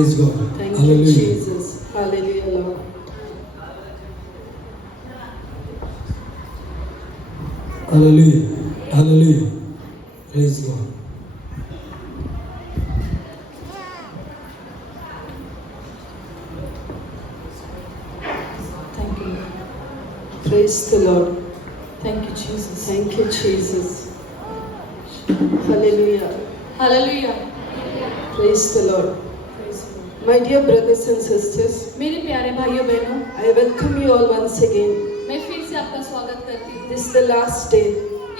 Praise God. Thank Hallelujah. you, Jesus. Hallelujah, Lord. Hallelujah. Hallelujah. Praise God. Thank you, Lord. Praise the Lord. Thank you, Jesus. Thank you, Jesus. Hallelujah. Hallelujah. Praise the Lord. Praise the Lord. My dear brothers and sisters, मेरे प्यारे भाइयों बहनों, I welcome you all once again. मैं फिर से आपका स्वागत करती हूँ. This is the last day.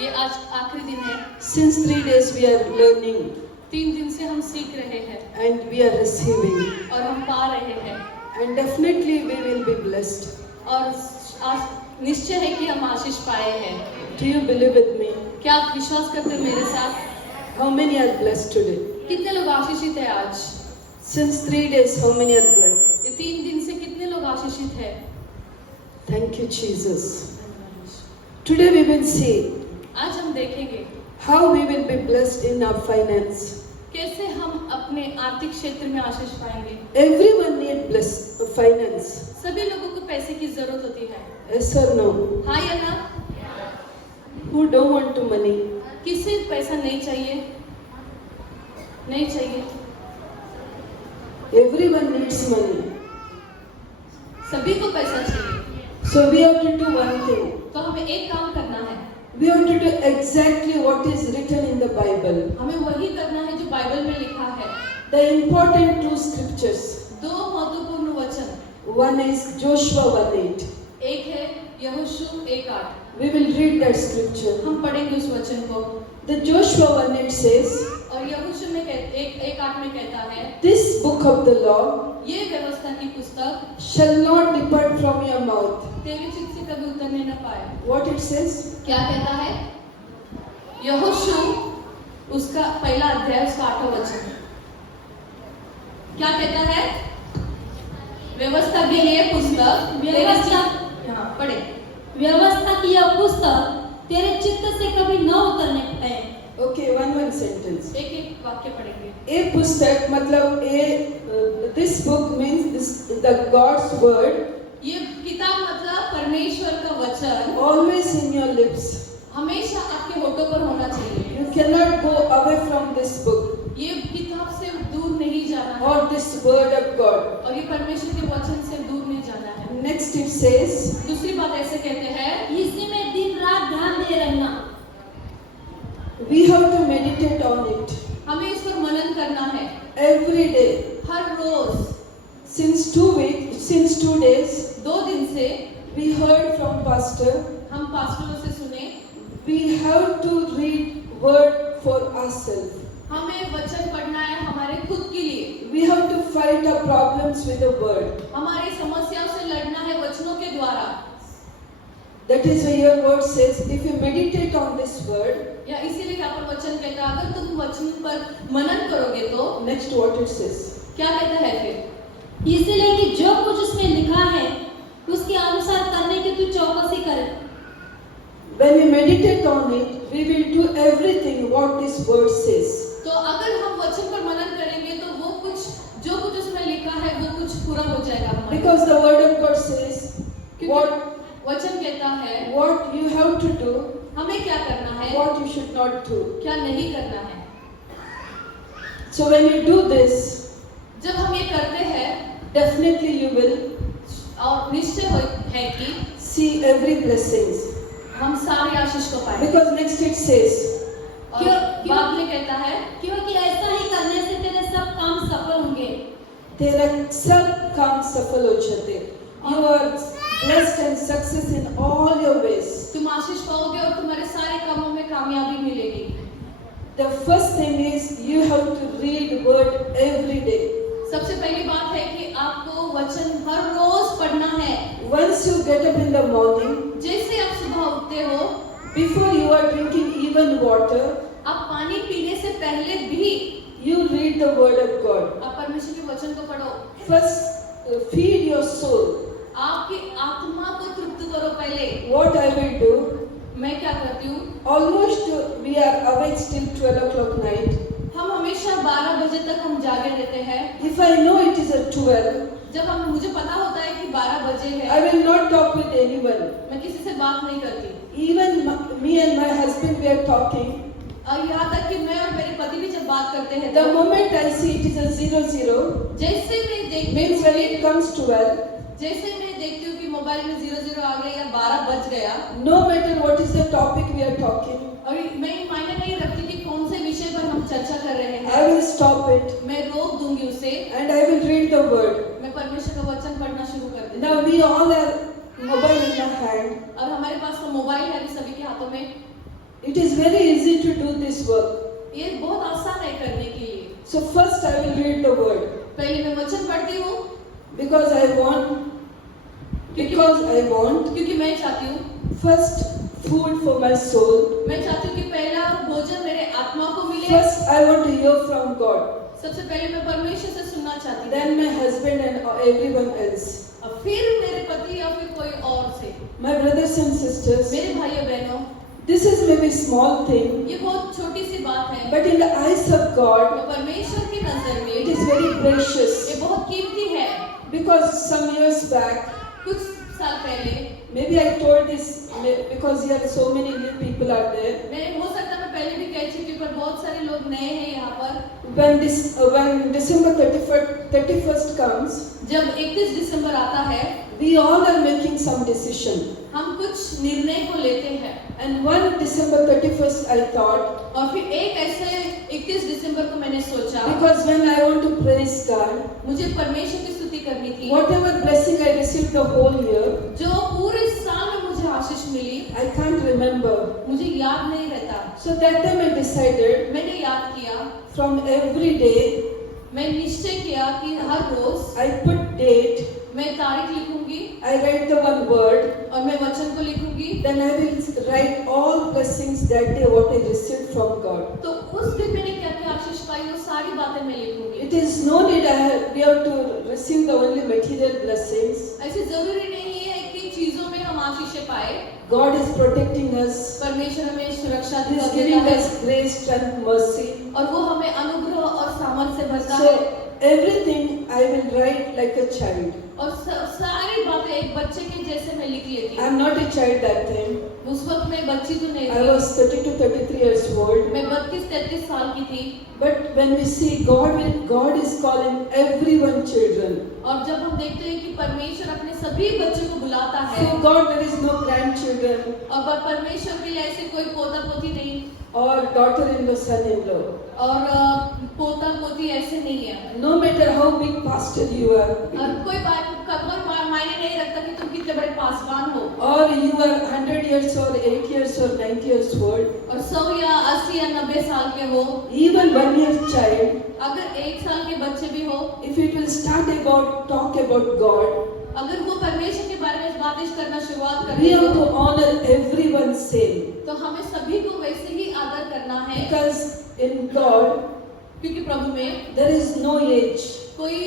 ये आज आखिरी दिन है. Since 3 days we are learning. 3 दिन से हम सीख रहे हैं. And we are receiving. और हम पा रहे हैं. And definitely we will be blessed. और आज निश्चय है कि हम आशीष पाए हैं. Do you believe with me? क्या आप विश्वास करते हैं मेरे साथ? How many are blessed today? कितने लोग आशीषित हैं आज? Since 3 days, how many are blessed? ये 3 दिन से कितने लोग आशीषित हैं? Thank you, Jesus. Today we will see. आज हम देखेंगे. How we will be blessed in our finance. कैसे हम अपने आर्थिक क्षेत्र में आशीष पाएंगे? Everyone need blessed finance. सभी लोगों को पैसे की जरूरत होती है. Yes or no? हाँ या ना? Who don't want to money? किसे पैसा नहीं चाहिए? नहीं चाहिए. Everyone needs money. सभी को पैसा चाहिए. So we have to do one thing. तो हमें एक काम करना है. We have to do exactly what is written in the Bible. हमें वही करना है जो बाइबल में लिखा है. The important 2 scriptures. दो महत्वपूर्ण वचन. One is Joshua 1:8. एक है यहोशू 1:8. We will read that scripture. हम पढ़ेंगे उस वचन को. The Joshua 1:8 says. और यहोशू में 1:8 में कहता है. This book of the law. ये व्यवस्था की पुस्तक. Shall not depart from your mouth. तेरे चित्त से कभी उतरने न पाए. What it says? क्या कहता है? यहोशू उसका पहला अध्याय उसका 8वां वचन. क्या कहता है? व्यवस्था की ये पुस्तक. व्यवस्था. हाँ पढ़े. व्यवस्था की यह पुस्तक तेरे चित्त से कभी न उतरने पाए. Okay, one sentence. एक वाक्य पढ़ेंगे. ए पुस्तक मतलब this book means this the God's word. ये किताब मतलब परमेश्वर का वचन. Always in your lips. हमेशा आपके होठों पर होना चाहिए. You cannot go away from this book. ये किताब से दूर नहीं जाना है. Or this word of God. और ये परमेश्वर के वचन से दूर नहीं जाना है. Next it says. दूसरी बात ऐसे कहते हैं. इसी में दिन रात ध्यान दे रहना. We have to meditate on it. हमें इस पर मनन करना है. Every day. हर रोज. Since 2 days. 2 दिन से. We heard from pastor. हम पास्टरों से सुने. We have to read word for ourselves. हमें वचन पढ़ना है हमारे खुद के लिए. We have to fight our problems with the word. हमारी समस्याओं से लड़ना है वचनों के द्वारा. That is why your word says, if you meditate on this word. या इसीलिए यहाँ पर वचन कहता है अगर तुम वचन पर मनन करोगे तो. Next what it says. क्या कहता है फिर? इसलिए कि जो कुछ उसमें लिखा है उसके अनुसार करने की तू चौकसी कर. When we meditate on it, we will do everything what this word says. तो अगर हम वचन पर मनन करेंगे तो वो कुछ जो कुछ उसमें लिखा है वो कुछ पूरा हो जाएगा हमारा. Because the word of God says what वचन कहता है what you have to do. हमें क्या करना है. What you should not do. क्या नहीं करना है. So when you do this, जब हम ये करते हैं definitely you will और निश्चय है कि see every blessings. हम सारे आशीष को पाएंगे. Because next it says. बाद में कहता है क्योंकि ऐसा ही करने से तेरे सब काम सफल होंगे. तेरा सब काम सफल हो जाते. You are blessed and success in all your ways. तुम आशीष पाओगे और तुम्हारे सारे कामों में कामयाबी मिलेगी. The first thing is you have to read word every day. सबसे पहली बात है कि आपको वचन हर रोज पढ़ना है. Once you get up in the morning, जैसे आप सुबह उठते हो, before you are drinking even water, आप पानी पीने से पहले भी you read the word of God. आप परमेश्वर के वचन को पढ़ो. First feed your soul. आपकी आत्मा को तृप्त करो पहले. What I will do? मैं क्या करती हूँ? Almost we are awake till 12 o'clock night. हम हमेशा 12 बजे बजे तक हम जागे रहते हैं, if I know it is at 12, जब मुझे पता होता है कि 12 बजे I है, will not talk with anyone. मैं किसी से बात नहीं करती। Even me and my husband, we are talking. और यहाँ तक कि मैं और मेरे पति भी जब बात करते हैं, The moment I see it is a 00, जैसे मैं देखती means when it comes 12, जैसे मैं देखती हूँ कि मोबाइल में 00 आ गया या 12 बज गया, no matter what is the topic we are talking, और मैं ये मायने नहीं रखती कि कौन से विषय पर हम चर्चा कर रहे हैं, I will stop it मैं रोक दूंगी उसे, and I will read the word. मैं परमेश्वर का वचन पढ़ना शुरू कर देती हूँ। Now we all have mobile in our hand. और हमारे पास तो मोबाइल है अभी सभी के हाथों में, It is very easy to do this work. ये बहुत आसान है करने के लिए। So first I will read the word पहले मैं वचन पढ़ती हूँ because I want क्योंकि मैं चाहती हूँ first food for my soul. मैं चाहती हूँ कि पहला भोजन मेरे आत्मा को मिले। First I want to hear from God. सबसे पहले मैं परमेश्वर से सुनना चाहती हूँ, Then my husband and everyone else. और फिर मेरे पति या फिर कोई और से। My brothers and sisters, मेरे भाइयों बहनों, this is maybe small thing, ये बहुत छोटी सी बात है, but in the eyes of God, तो परमेश्वर की नजर में it is very precious. ये बहुत कीमती है। Because some years back, कुछ साल पहले, maybe I told this because here so many new people are there. मैं हो सकता है मैं पहले भी कह चुकी हूँ, पर बहुत सारे लोग नए हैं यहाँ पर। When December 31st comes, जब 31 दिसंबर आता है, we all are making some decision. हम कुछ निर्णय को लेते हैं, And one December 31st I thought, और फिर एक ऐसे 31 दिसंबर को मैंने सोचा, because when I want to praise God, मुझे परमेश्वर की स्तुति करनी थी। whatever blessing I received the whole year, जो पूरे साल में मुझे आशीष मिली, I can't remember. मुझे याद नहीं रहता। So that time I decided, मैंने याद किया, from every day, मैं निश्चय किया कि हर रोज I put date, मैं तारीख लिखूंगी I write the one word, और मैं वचन को लिखूंगी। then I will write all blessings that day what I received from God. तो उस दिन मैंने क्या क्या आशीष पाई, वो सारी बातें मैं लिखूंगी। It is no need we have to receive the only material blessings. ऐसे जरूरी नहीं है कि चीजों में हम आशीष पाए। God is protecting us. परमेश्वर हमें सुरक्षा He is देता giving है us grace, strength, mercy. और वो हमें अनुग्रह और सामर्थ्य से भरता So है। everything I will write like a child. और सारी बातें एक बच्चे के जैसे मैं लिख लेती I हूँ। am not a child that time. उस वक्त मैं बच्ची तो नहीं I थी, was 30 to 33 years old. मैं 32-33 साल की थी। But when we see God is calling everyone children. और जब हम देखते हैं कि परमेश्वर अपने सभी बच्चों को बुलाता है, So God, there is no grandchildren और परमेश्वर के लिए ऐसे कोई पोता पोती नहीं or daughter-in-law, son-in-law. और पोता पोती ऐसे नहीं है। No matter how big pastor you are, और कोई मायने नहीं रखता कि तुम कितने बड़े पासवान हो, or you are 100 years or 8 years or 90 years old, और 100 या 80 या 90 साल के हो, even 1 year child, अगर 1 साल के बच्चे भी हो, if it will talk about God, अगर वो परमेश्वर के बारे में बातें करना शुरुआत कर we they have to honor everyone same. तो हमें सभी को वैसे ही आदर करना है, Because in God, क्योंकि प्रभु में there is no age, कोई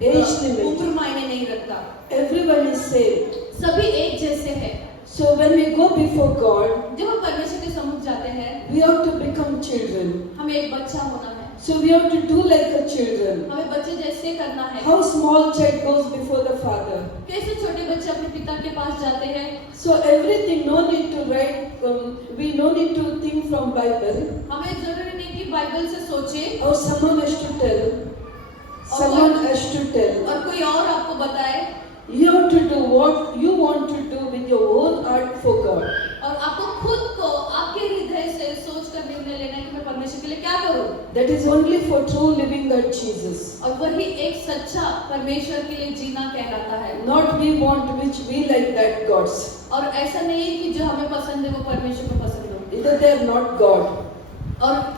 age limit. उम्र मायने नहीं रखता, Everyone is same. सभी एक जैसे हैं। So when we go before God, जब हम परमेश्वर के सम्मुख जाते हैं, we have to become children. हमें एक बच्चा होना है, So we have to do like a children. हमें बच्चे जैसे करना है। How small child goes before the father. कैसे छोटे बच्चे अपने पिता के पास जाते हैं। So everything, no need to write, we no need to think from Bible. हमें जरूरी नहीं कि बाइबल से सोचे Or someone has to tell. Someone has to tell. और कोई और आपको बताए, You have to do what you want to do with your own heart for God. और आपको खुद को आपके हृदय से सोच कर निर्णय लेना है कि मैं परमेश्वर के लिए क्या करूं। That is only for true living God Jesus. और वही एक सच्चा परमेश्वर के लिए जीना कहलाता है। Not we want which we like that gods. और ऐसा नहीं है कि जो हमें पसंद है वो परमेश्वर को पसंद हो, Either they are not God. और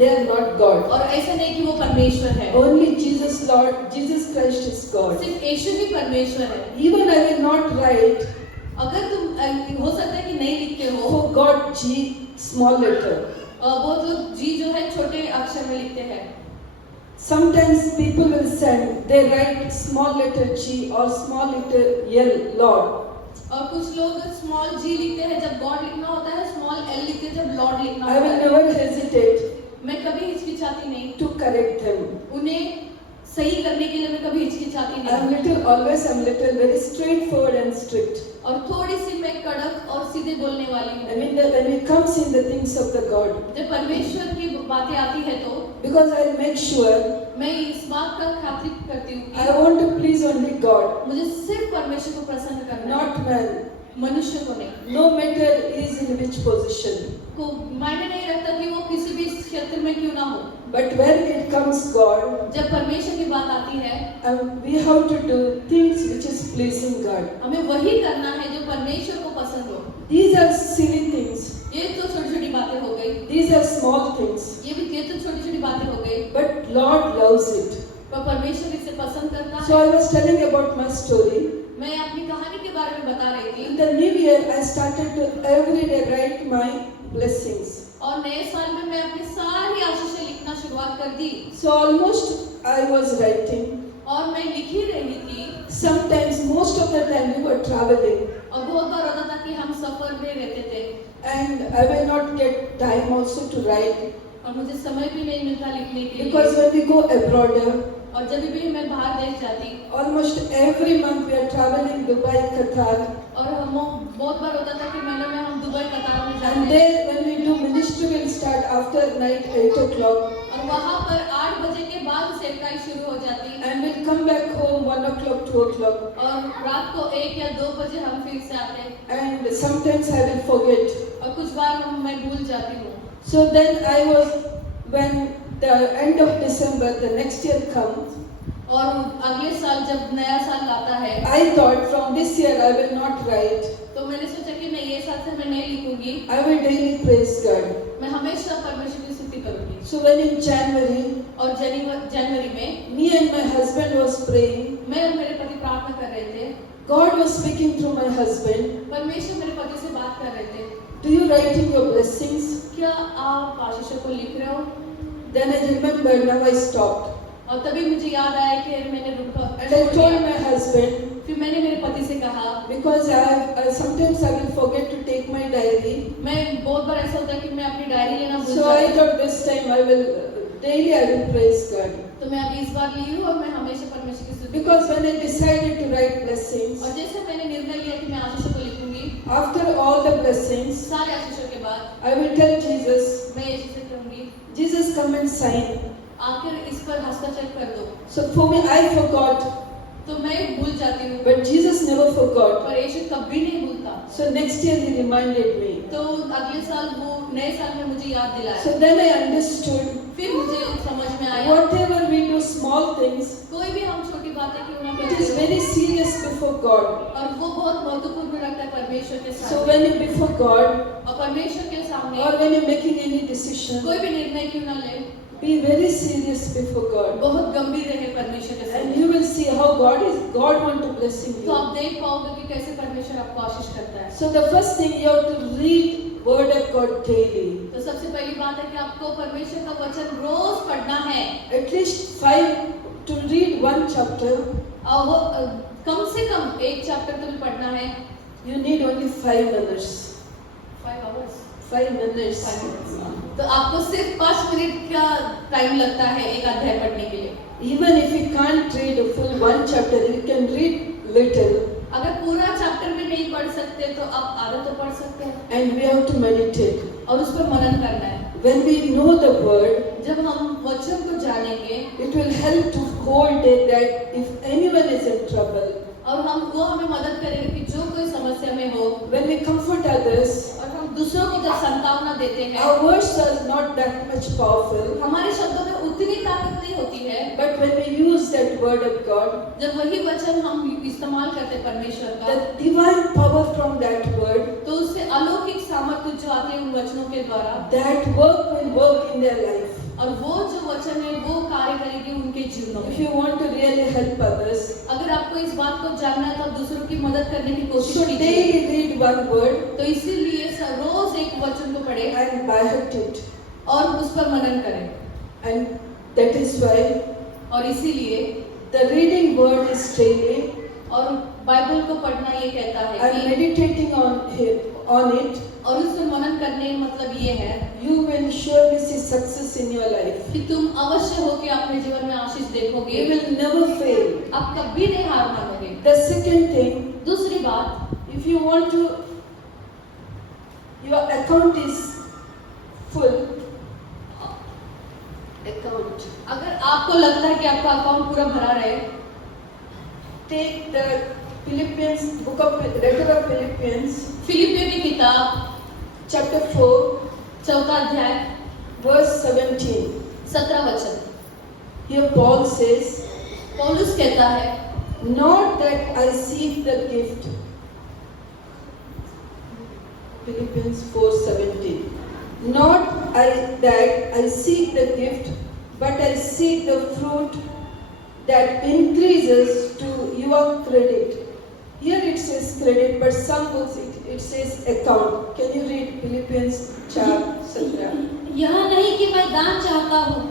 They are not God. और ऐसा नहीं कि वो परमेश्वर है। Only Jesus Lord, Jesus Christ is God. सिर्फ यीशु ही परमेश्वर है। Even I will not write अगर तुम हो सकता है कि नहीं लिखते हो, for God G small letter. वो जो जी जो है छोटे अक्षर में लिखते हैं। Sometimes people will send, they write small letter G or small letter L, Lord. और कुछ लोग स्मॉल जी लिखते हैं जब गॉड लिखना होता है, स्मॉल एल लिखते हैं जब लॉर्ड लिखना I होता will है। never hesitate. मैं कभी हिचकिचाती नहीं, to correct them. उन्हें सही करने के लिए मैं कभी हिचकिचाती नहीं, I'm little very straightforward and strict. और थोड़ी सी मैं कड़क और सीधे बोलने वाली I हूँ। mean that when it comes in the things of the God, जब परमेश्वर की बातें आती है तो because I make sure मैं इस बात का खातिर करती हूँ I कि want to please only God, मुझे सिर्फ परमेश्वर को प्रसन्न करना है, not man. मनुष्य को नहीं। No matter he is in which position. को मायने नहीं रखता कि वो किसी भी क्षेत्र में क्यों ना हो। But when it comes God, जब परमेश्वर की बात आती है, we have to do things which is pleasing God. हमें वही करना है जो परमेश्वर को पसंद हो। These are silly things. ये तो छोटी छोटी बातें हो गई, These are small things. ये तो छोटी छोटी बातें हो गई, But Lord loves it. पर परमेश्वर इसे पसंद करता So है। I was telling about my story. मैं अपनी कहानी के बारे में बता रही In थी, the new year, I started to every day write my blessings. और नए साल में मैं अपनी सारी आशीषें लिखना शुरुआत कर दी, So almost I was writing. और मैं लिख ही रही थी। Sometimes, most of the time, we were traveling, और बहुत बार होता था कि हम सफर में रहते थे, and I will not get time also to write और मुझे समय भी नहीं मिलता लिखने के because लिए। when we go abroad, और जब भी मैं बाहर देश जाती, almost every month we are traveling Dubai, Qatar, और हम बहुत बार होता था कि महीने में हम दुबई कतार में and जाते हैं, there when we do ministry, we'll start after night 8 o'clock, और वहाँ पर 8 बजे के बाद सेवकाई शुरू हो जाती, and we'll come back home 1 o'clock, 2 o'clock, और रात को 1 या 2 बजे हम फिर से आते, and sometimes I will forget. और कुछ बार मैं भूल जाती हूँ। So then I was, when the end of December, the next year comes, और अगले साल जब नया साल आता है, I thought from this year I will not write. तो मैंने सोचा कि नहीं, ये साल से मैं नहीं लिखूंगी, I will daily praise God. मैं हमेशा परमेश्वर की स्तुति करूंगी। So when in January, और जनवरी में me and my husband was praying. मैं और मेरे पति प्रार्थना कर रहे थे, God was speaking through my husband. परमेश्वर मेरे पति से बात कर रहे थे, Do you writing your blessings? क्या आप आशीषों को लिख रहे हो? Then I remember, now I stopped. और तभी मुझे याद आया कि मैंने रुका, And I told my husband, फिर मैंने मेरे पति से कहा, because sometimes I will forget to take my diary. मैं बहुत बार ऐसा होता है कि मैं अपनी डायरी लेना भूल So I जाती हूँ, thought this time I will, daily I will praise God. तो मैं अभी इस बार ली हूँ और मैं हमेशा परमेश्वर की स्तुति Because when I decided to write blessings, और जैसे मैंने निर्णय लिया कि मैं आशीषों को लिखूंगी, after all the blessings, सारे आशीषों के बाद I will tell Jesus, मैं यीशु से कहूंगी, Jesus come and sign. आखिर इस पर हस्ताक्षर कर दो। So for me, I forgot, तो मैं भूल जाती हूँ, but Jesus never forgot. पर यीशु कभी नहीं भूलता। So next year he reminded me. तो अगले साल वो नए साल में मुझे याद दिलाया, So then I understood, फिर मुझे समझ में आया, whatever we do small things, कोई भी हम छोटी बातें क्यों ना it is करें, very serious before God. और वो बहुत महत्वपूर्ण रखता है परमेश्वर के So साथ, when you before God, और परमेश्वर के सामने or when you're making any decision, कोई भी निर्णय क्यों ना ले, be very serious before God. बहुत गंभीर रहे परमेश्वर के And सामने, you will see how God want to bless तो you. आप देख पाओगे कि कैसे परमेश्वर आपको आशीष करता है। So the first thing you have to read Word of God daily. तो सबसे पहली बात है कि आपको परमेश्वर का वचन रोज पढ़ना है, At least 5 to read one chapter. और वो कम से कम एक चैप्टर तो भी पढ़ना है। You need only 5 minutes. 5 hours, 5 minutes. तो आपको सिर्फ 5 मिनट का टाइम लगता है एक अध्याय पढ़ने के लिए। Even if you can't read a full one chapter, you can read little. अगर पूरा चैप्टर भी नहीं पढ़ सकते तो आप आधा तो पढ़ सकते हैं, And we have to meditate. और उस पर मनन करना है। When we know the word, जब हम वचन को जानेंगे, it will help to hold it that if anyone is in trouble, और वो हमें मदद करेंगे कि जो कोई समस्या में हो, when we comfort others, और हम दूसरों को जब सांत्वना देते हैं, our words are not that much powerful. हमारे शब्दों में उतनी ताकत नहीं होती है, But when we use that word of God, जब वही वचन हम इस्तेमाल करते हैं परमेश्वर का, the divine power from that word, तो उससे अलौकिक सामर्थ्य जो आते हैं उन वचनों के द्वारा, that work will work in their life. और वो जो वचन है वो कार्य करेगी उनके जीवनों If में। you want to really help others, अगर आपको इस बात को जानना है तो आप दूसरों की मदद करने की कोशिश so कीजिए। daily read one word तो इसीलिए रोज एक वचन को पढ़े and by heart it. और उस पर मनन करें, And that is why और इसीलिए the reading word is daily और बाइबल को पढ़ना ये कहता है and कि meditating on it और उस पर मनन करने का मतलब ये है you will surely see success in your life. कि तुम अवश्य हो कि अपने जीवन में आशीष You देखोगे, will never fail. आप कभी नहीं हार मानोगे। The second thing, दूसरी बात, if you want to, your account is full. Account. अगर आपको लगता है कि आपका अकाउंट पूरा भरा रहे, Take the Philippians, letter of Philippians, फिलिपियों की किताब chapter 4, 4 अध्याय verse 17. 17 वचन। Here Paul says, पौलुस कहता है, not that I seek the gift. Philippians 4:17. Not that I seek the gift, but I seek the fruit that increases to your credit. Here it says credit, but some books it says account. Can you read Philippians chapter 17? यह नहीं कि मैं दान चाहता हूँ,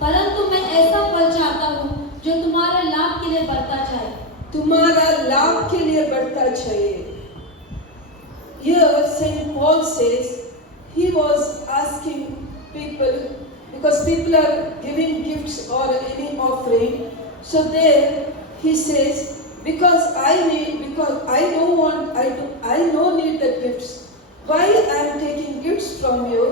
परंतु मैं ऐसा फल चाहता हूँ जो तुम्हारे लाभ के लिए बढ़ता जाए। तुम्हारा लाभ के लिए बढ़ता चाहिए। Here Saint Paul says he was asking people, because people are giving gifts or any offering, so there he says, because I don't need the gifts. Why I am taking gifts from you?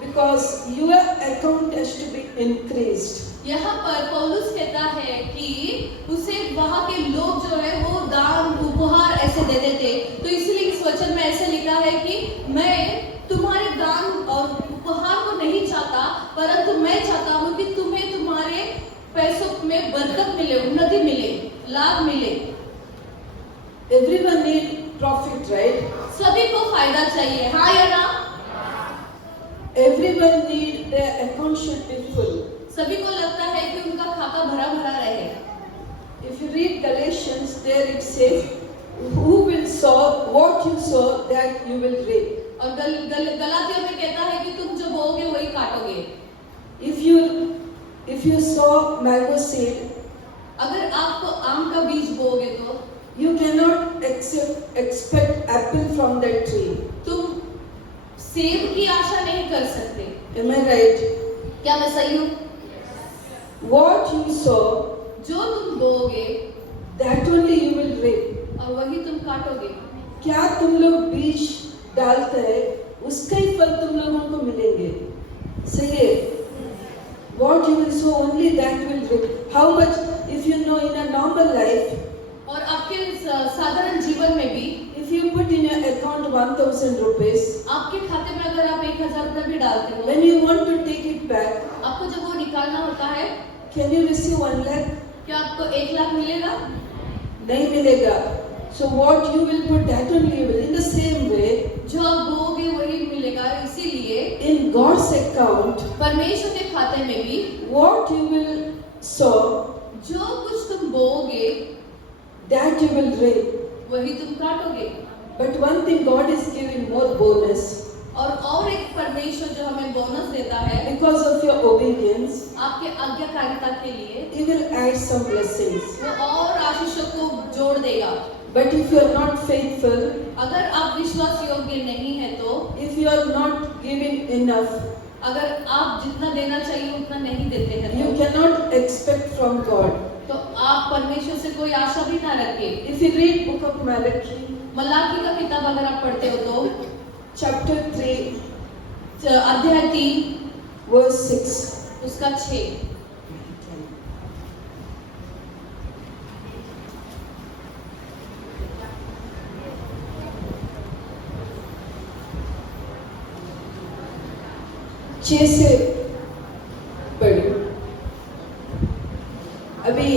Because your account has to be increased. यहाँ पर पौलुस कहता है कि उसे वहाँ के लोग जो है वो दान उपहार ऐसे देते थे, तो इसलिए इस वचन में ऐसे लिखा है कि मैं तुम्हारे दान और उपहार को नहीं चाहता, परंतु मैं चाहता हूँ कि तुम्हें तुम्हारे पैसों में बरकत मिले, उन्नति मिले, लाभ मिले। Everyone need profit, right? सभी को फायदा चाहिए, हाँ या ना? Everyone need their account should be full. सभी को लगता है कि उनका खाता भरा भरा रहे। If you read Galatians, there it says, "Who will sow what you sow, that you will reap." और गलातियों में कहता है कि तुम जो बोओगे वही काटोगे। If you sow mango seed, अगर आपको आम का बीज बोओगे तो you cannot expect apple from that tree. तुम सेब की आशा नहीं कर सकते। Am I right? क्या मैं सही हूँ? What you sow, जो तुम बोओगे that only you will reap. और वही तुम काटोगे। क्या तुम लोग बीज डालते हैं, उसका ही फल तुम लोगों को मिलेंगे। सही है? What you will sow, only that will reap. How much, if you know in a normal life, और आपके साधारण जीवन में भी if you put in your account 1,000 rupees, आपके खाते में अगर आप 1000 रुपये भी डालते हो, when you want to take it back, आपको जब वो निकालना होता है, can you receive 1 lakh? क्या आपको 1 लाख मिलेगा? नहीं मिलेगा. So what you will put, that only you will. In the same way, जो आप बोओगे वही मिलेगा। इसीलिए in God's account, परमेश्वर के खाते में भी what you will sow, जो कुछ तुम बोओगे that you will reap. वही तुम काटोगे। But one thing, God is giving more bonus. और एक परमेश्वर जो हमें बोनस देता है, Because of your obedience, आपके आज्ञाकारिता के लिए He will add some blessings. वो और आशीषों को जोड़ देगा। But if you are not faithful, अगर आप विश्वास योग्य नहीं है तो, if you are not giving enough, अगर आप जितना देना चाहिए उतना नहीं देते हैं you cannot expect from God. तो आप परमेश्वर से कोई आशा भी ना रखें। If you read book of Malachi, Malachi का किताब अगर आप पढ़ते हो तो chapter 3, अध्याय 3 verse 6. उसका 6, से पढ़ी। अभी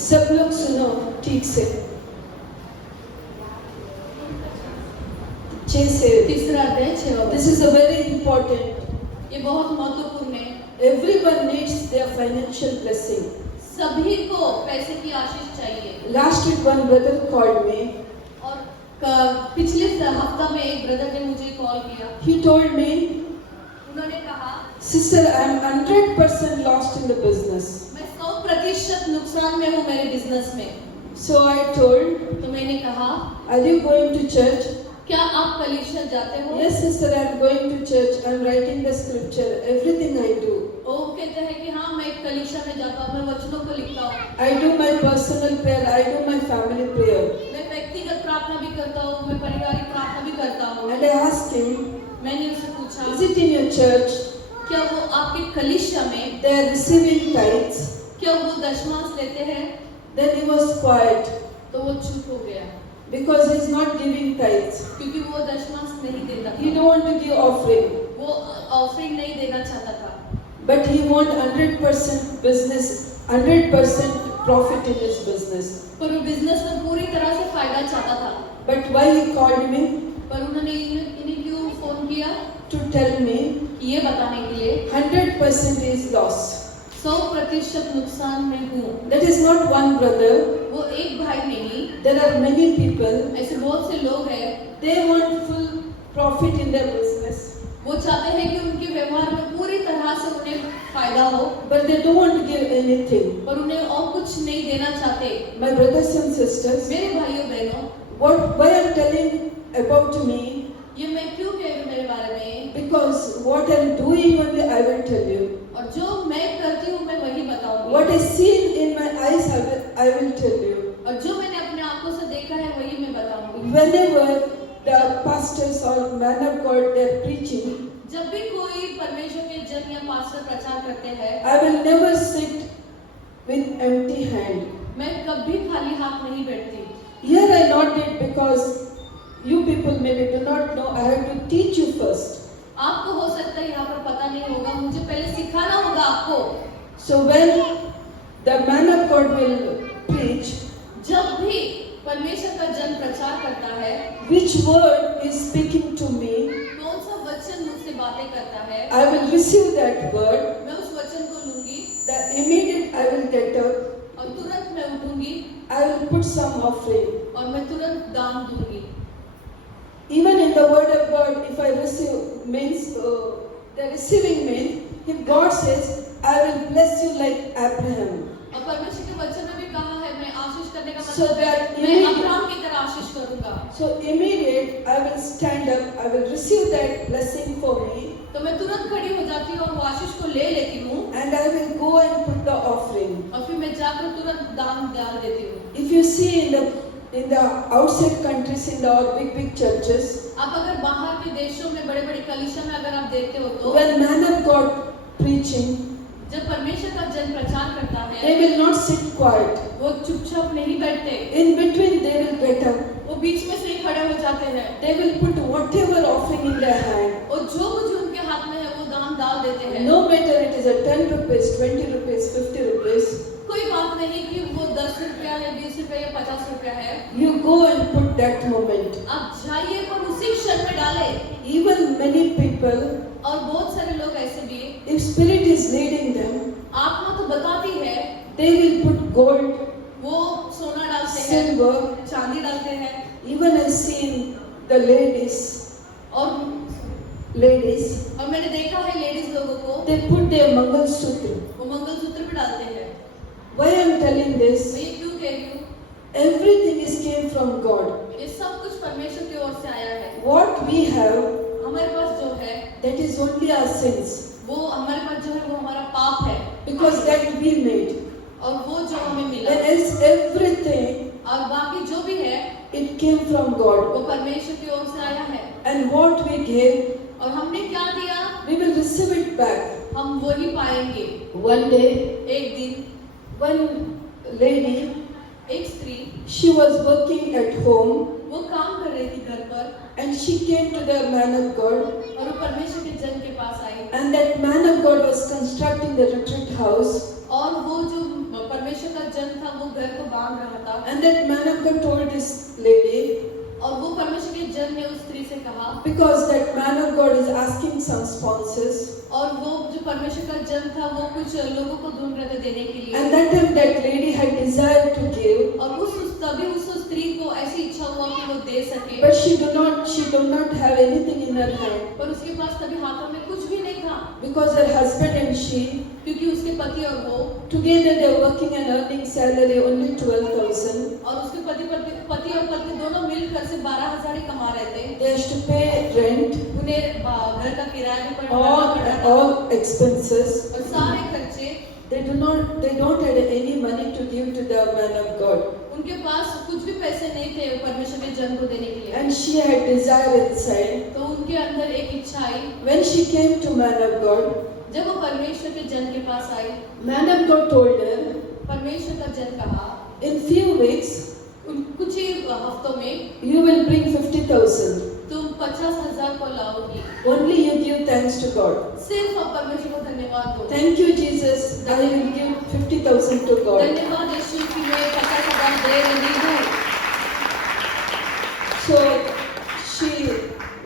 सब लोग सुनो ठीक से। 6 से तीसरा अध्याय 6। This is a very important. ये बहुत महत्वपूर्ण है। Everyone needs their financial blessing. सभी को पैसे की आशीष चाहिए। Last week one brother called me. और पिछले हफ्ता में एक ब्रदर ने मुझे कॉल किया। He told me, उन्होंने कहा, sister, I am 100% lost in the business. मैं 100% नुकसान में हूँ मेरे बिजनेस में। So I told, तो मैंने कहा, are you going to church? क्या आप कलीसिया जाते हो? Yes, sister, I am going to church. I am writing the scripture. Everything I do. वो कहते हैं कि हाँ मैं कलीसिया में जाता हूँ, मैं वचनों को लिखता हूँ, I do my personal prayer. I do my family prayer. मैं व्यक्तिगत प्रार्थना भी करता हूँ, मैं पारिवारिक प्रार्थना भी करता हूँ। And I asked him, मैंने उससे पूछा is it in your church? क्या वो आपके कलीसिया में They are receiving tithes. क्या वो दशमांश लेते हैं? Then he was quiet तो वो चुप हो गया because he is not giving tithes. क्योंकि वो दशमांश नहीं देता He था, don't want to give offering, वो ऑफरिंग नहीं देना चाहता था, but he want 100% business, 100% profit in his business. पर वो बिजनेस में पूरी तरह से फायदा चाहता था। But why he called me पर उन्होंने इन्हें क्यों फोन किया? to tell me ये बताने के लिए 100% is loss. 100% नुकसान में हूँ। That is not one brother. वो एक भाई नहीं, There are many people. ऐसे बहुत से लोग हैं, They want full profit in their business, वो चाहते हैं कि उनके व्यवहार में पूरी तरह से उन्हें फायदा हो, but they don't want to give anything. पर उन्हें और कुछ नहीं देना चाहते। My brothers and sisters, मेरे भाइयों बहनों, why I'm telling about me, ये मैं क्यों कह रही हूँ मेरे बारे में? because what I'm doing only I will tell you. और जो मैं करती हूँ मैं वही बताऊंगी, What I seen in my eyes I will tell you. और जो मैंने अपने आंखों से देखा है वही मैं बताऊंगी। Whenever the pastors or man of God they are preaching, जब भी कोई परमेश्वर के जन या पास्टर प्रचार करते हैं, I will never sit with empty hand. मैं कभी खाली हाथ नहीं बैठती। Here I not did because you people maybe do not know. I have to teach you first. आपको हो सकता है यहाँ पर पता नहीं होगा, मुझे पहले सिखाना होगा आपको। So when the man of God will preach, जब भी परमेश्वर का जन प्रचार करता है, which word is speaking to me, कौन सा वचन मुझसे बातें करता है, I will receive that word. मैं उस वचन को लूंगी The immediate I will get up. और तुरंत मैं उठूंगी I will put some offering. और मैं तुरंत दान दूंगी। Even in the word of God, if I receive means the receiving means if God says, I will bless you like Abraham. और परमेश्वर के वचन में भी कहा है मैं आशीष करने का So मतलब है that मैं immediate- अब्राहम की तरह आशीष करूंगा। So immediate I will stand up. I will receive that blessing for me, तो मैं तुरंत खड़ी हो जाती हूँ और वो आशीष को ले लेती हूँ and I will go and put the offering. और फिर मैं जाकर तुरंत दान डाल देती हूँ। If you see in the outside countries, in the big churches, आप अगर बाहर के देशों में बड़े बड़े कलीसिया में अगर आप देखते हो तो when man of God preaching, जब परमेश्वर का जन प्रचार करता they है will not sit quiet. वो चुपचाप नहीं बैठते, In between they will get up. वो बीच में से ही खड़े हो जाते हैं They will put whatever offering in their hand. और जो कुछ उनके हाथ में है वो दान डाल देते हैं। No matter it is a 10 rupees, 20 rupees, 50 rupees, कोई बात नहीं कि वो 10 रुपया है, 20 रुपया या 50 रुपया है, you go and put that moment. आप जाइए और उसी क्षण में डालें। Even many people, और बहुत सारे लोग ऐसे भी, if spirit is leading them, आत्मा तो बताती है, they will put gold, वो सोना डालते हैं, silver. चांदी डालते हैं Even I seen the ladies, और मैंने देखा है लेडीज लोगों को they put their Mangal Sutra. वो मंगलसूत्र भी डालते हैं। Why I am telling मैं this? ये क्यों कह रही हूँ? Everything is came from God. ये सब कुछ परमेश्वर की ओर से आया है। What we have, हमारे पास जो है that is only our sins, वो हमारे पास जो है वो हमारा पाप है because that we made. और वो जो हमें मिला Then else everything, और बाकी जो भी है it came from God. वो परमेश्वर की ओर से आया है। And what we gave, और हमने क्या दिया we will receive it back. हम वही पाएंगे। One day, एक दिन one lady, एक स्त्री she was working at home वो काम कर रही थी घर पर and she came to the man of God, और वो परमेश्वर के जन के पास आई and that man of God was constructing the retreat house, और वो जो परमेश्वर का जन था वो घर को बांध रहा था and that man of God told this lady, और वो परमेश्वर के जन ने उस स्त्री से कहा because that man of God is asking some sponsors, और वो जो परमेश्वर का जन था वो कुछ लोगों को ढूंढ रहे थे देने के लिए and that time that lady had desired to give, और तभी उस स्त्री को ऐसी इच्छा हुआ कि वो दे सके but she do not have anything in her hand, पर उसके पास तभी हाथों में कुछ भी नहीं था because her husband and she क्योंकि उसके पति और वो together they are working and earning salary only 12,000, और उसके पति और पत्नी दोनों मिलकर सिर्फ 12,000 ही कमा रहे थे। They used to pay rent, उन्हें घर का किराया भी भरना पड़ता था all expenses. और सारे खर्चे। They don't have any money to give to the man of God. उनके पास कुछ भी पैसे नहीं थे परमेश्वर के जन को देने के लिए। And she had desire inside. तो उनके अंदर एक इच्छा आई। When she came to man of God, जब वो परमेश्वर के जन के पास आई, man of God told her, परमेश्वर का जन कहा, in few weeks, कुछ ही हफ्तों में you will bring 50,000. तुम 50,000 को लाओगी। Only you give thanks to God. सिर्फ अब परमेश्वर को धन्यवाद दो। Thank you, Jesus. I will give 50,000 to God. धन्यवाद यीशु कि मैं 50,000 दे रही हूँ। So she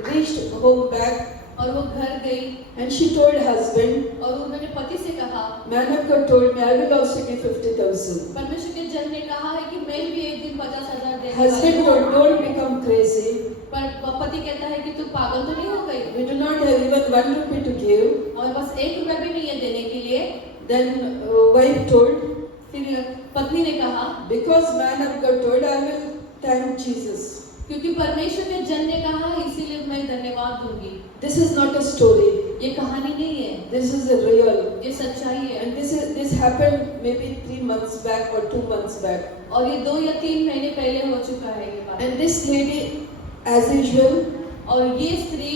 reached home back और वो घर गई and she told husband, और उन्होंने पति से कहा, man of God told me I will also give 50,000. परमेश्वर के जन ने कहा है कि मैं भी एक दिन 50,000 देने Husband वाली हूँ। told, don't become crazy. पर पति कहता है कि तू पागल तो नहीं हो गई? We do not have even 1 rupee to give. हमारे पास 1 रुपया भी नहीं है देने के लिए। Then wife told, फिर पत्नी ने कहा, because man of God told I will thank Jesus. क्योंकि परमेश्वर के जन ने कहा इसीलिए मैं धन्यवाद दूंगी। This is not a story. ये कहानी नहीं है, This is a real. ये सच्चाई है। And this happened maybe 3 months back or 2 months back. और ये 2 या 3 महीने पहले हो चुका है ये बात। And this lady, as usual, और ये स्त्री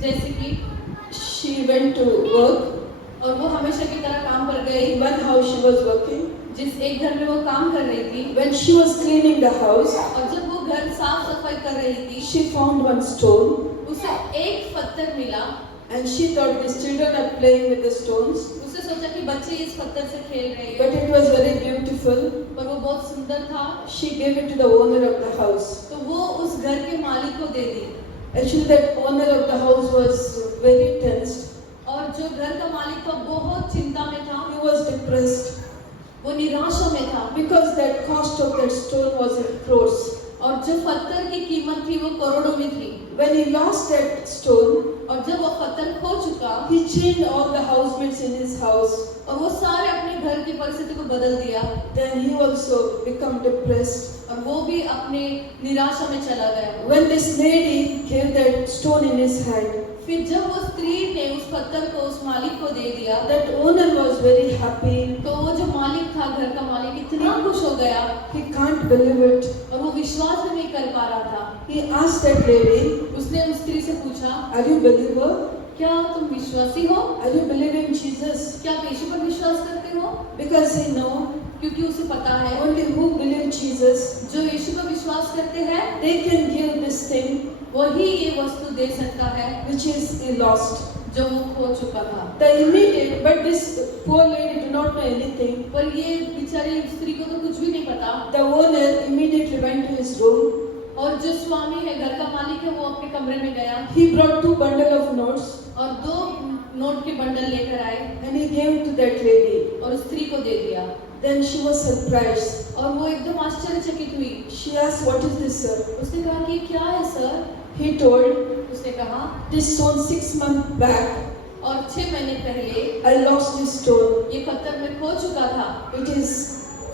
जैसे कि she went to work. और वो हमेशा की तरह काम पर गई। In one house she was working. जिस एक घर में वो काम कर रही थी, When she was cleaning the house, और जब वो घर साफ सफाई कर रही थी, she found one stone. उसे एक पत्थर मिला। And she thought these children are playing with the stones. उसने सोचा कि बच्चे इस पत्थर से खेल रहे हैं, But it was very beautiful. पर वो बहुत सुंदर था। She gave it to the owner of the house. तो वो उस घर के मालिक को दे दी। Actually, that owner of the house was very tensed. और जो घर का मालिक था बहुत चिंता में था, He was depressed वो निराशा में था, because that cost of that stone was in crores. और जो पत्थर की कीमत थी वो करोड़ों में थी। When he lost that stone, और जब वो पत्थर खो चुका, he changed all the housemates in his house. और वो सारे अपने घर की परिस्थिति को बदल दिया, Then he also become depressed. और वो भी अपने निराशा में चला गया। When this lady gave that stone in his hand, फिर जब वो स्त्री ने उस पत्थर को उस मालिक को दे दिया, that owner was very happy. तो वो जो मालिक था, घर का मालिक, इतना खुश हो गया He can't believe it. और वो विश्वास भी नहीं कर पा रहा था। He asked that lady, उसने उस स्त्री से पूछा, are you believer? क्या तुम विश्वासी हो? Are you believing in Jesus? क्या आप यीशु पर विश्वास करते हो? Because he know क्योंकि उसे पता है only who believe Jesus, जो यीशु पर विश्वास करते हैं they can give this thing वही ये वस्तु दे सकता है which is he lost. जो वो खो चुका था। The immediate, but this poor lady do not know anything. पर ये बेचारी स्त्री को तो कुछ भी नहीं पता। The owner immediately went to his room. और जो स्वामी है, घर का मालिक है, वो अपने कमरे में गया He brought 2 bundle of notes और 2 नोट के बंडल लेकर आए and he gave to that lady. और उस स्त्री को दे दिया। Then she was surprised. और वो एकदम आश्चर्यचकित हुई। She asked, "What is this, sir?" उसने कहा कि क्या है सर? He told, उसने कहा, "This stone 6 months back, और 6 महीने पहले I lost this stone. ये पत्थर में खो चुका था It is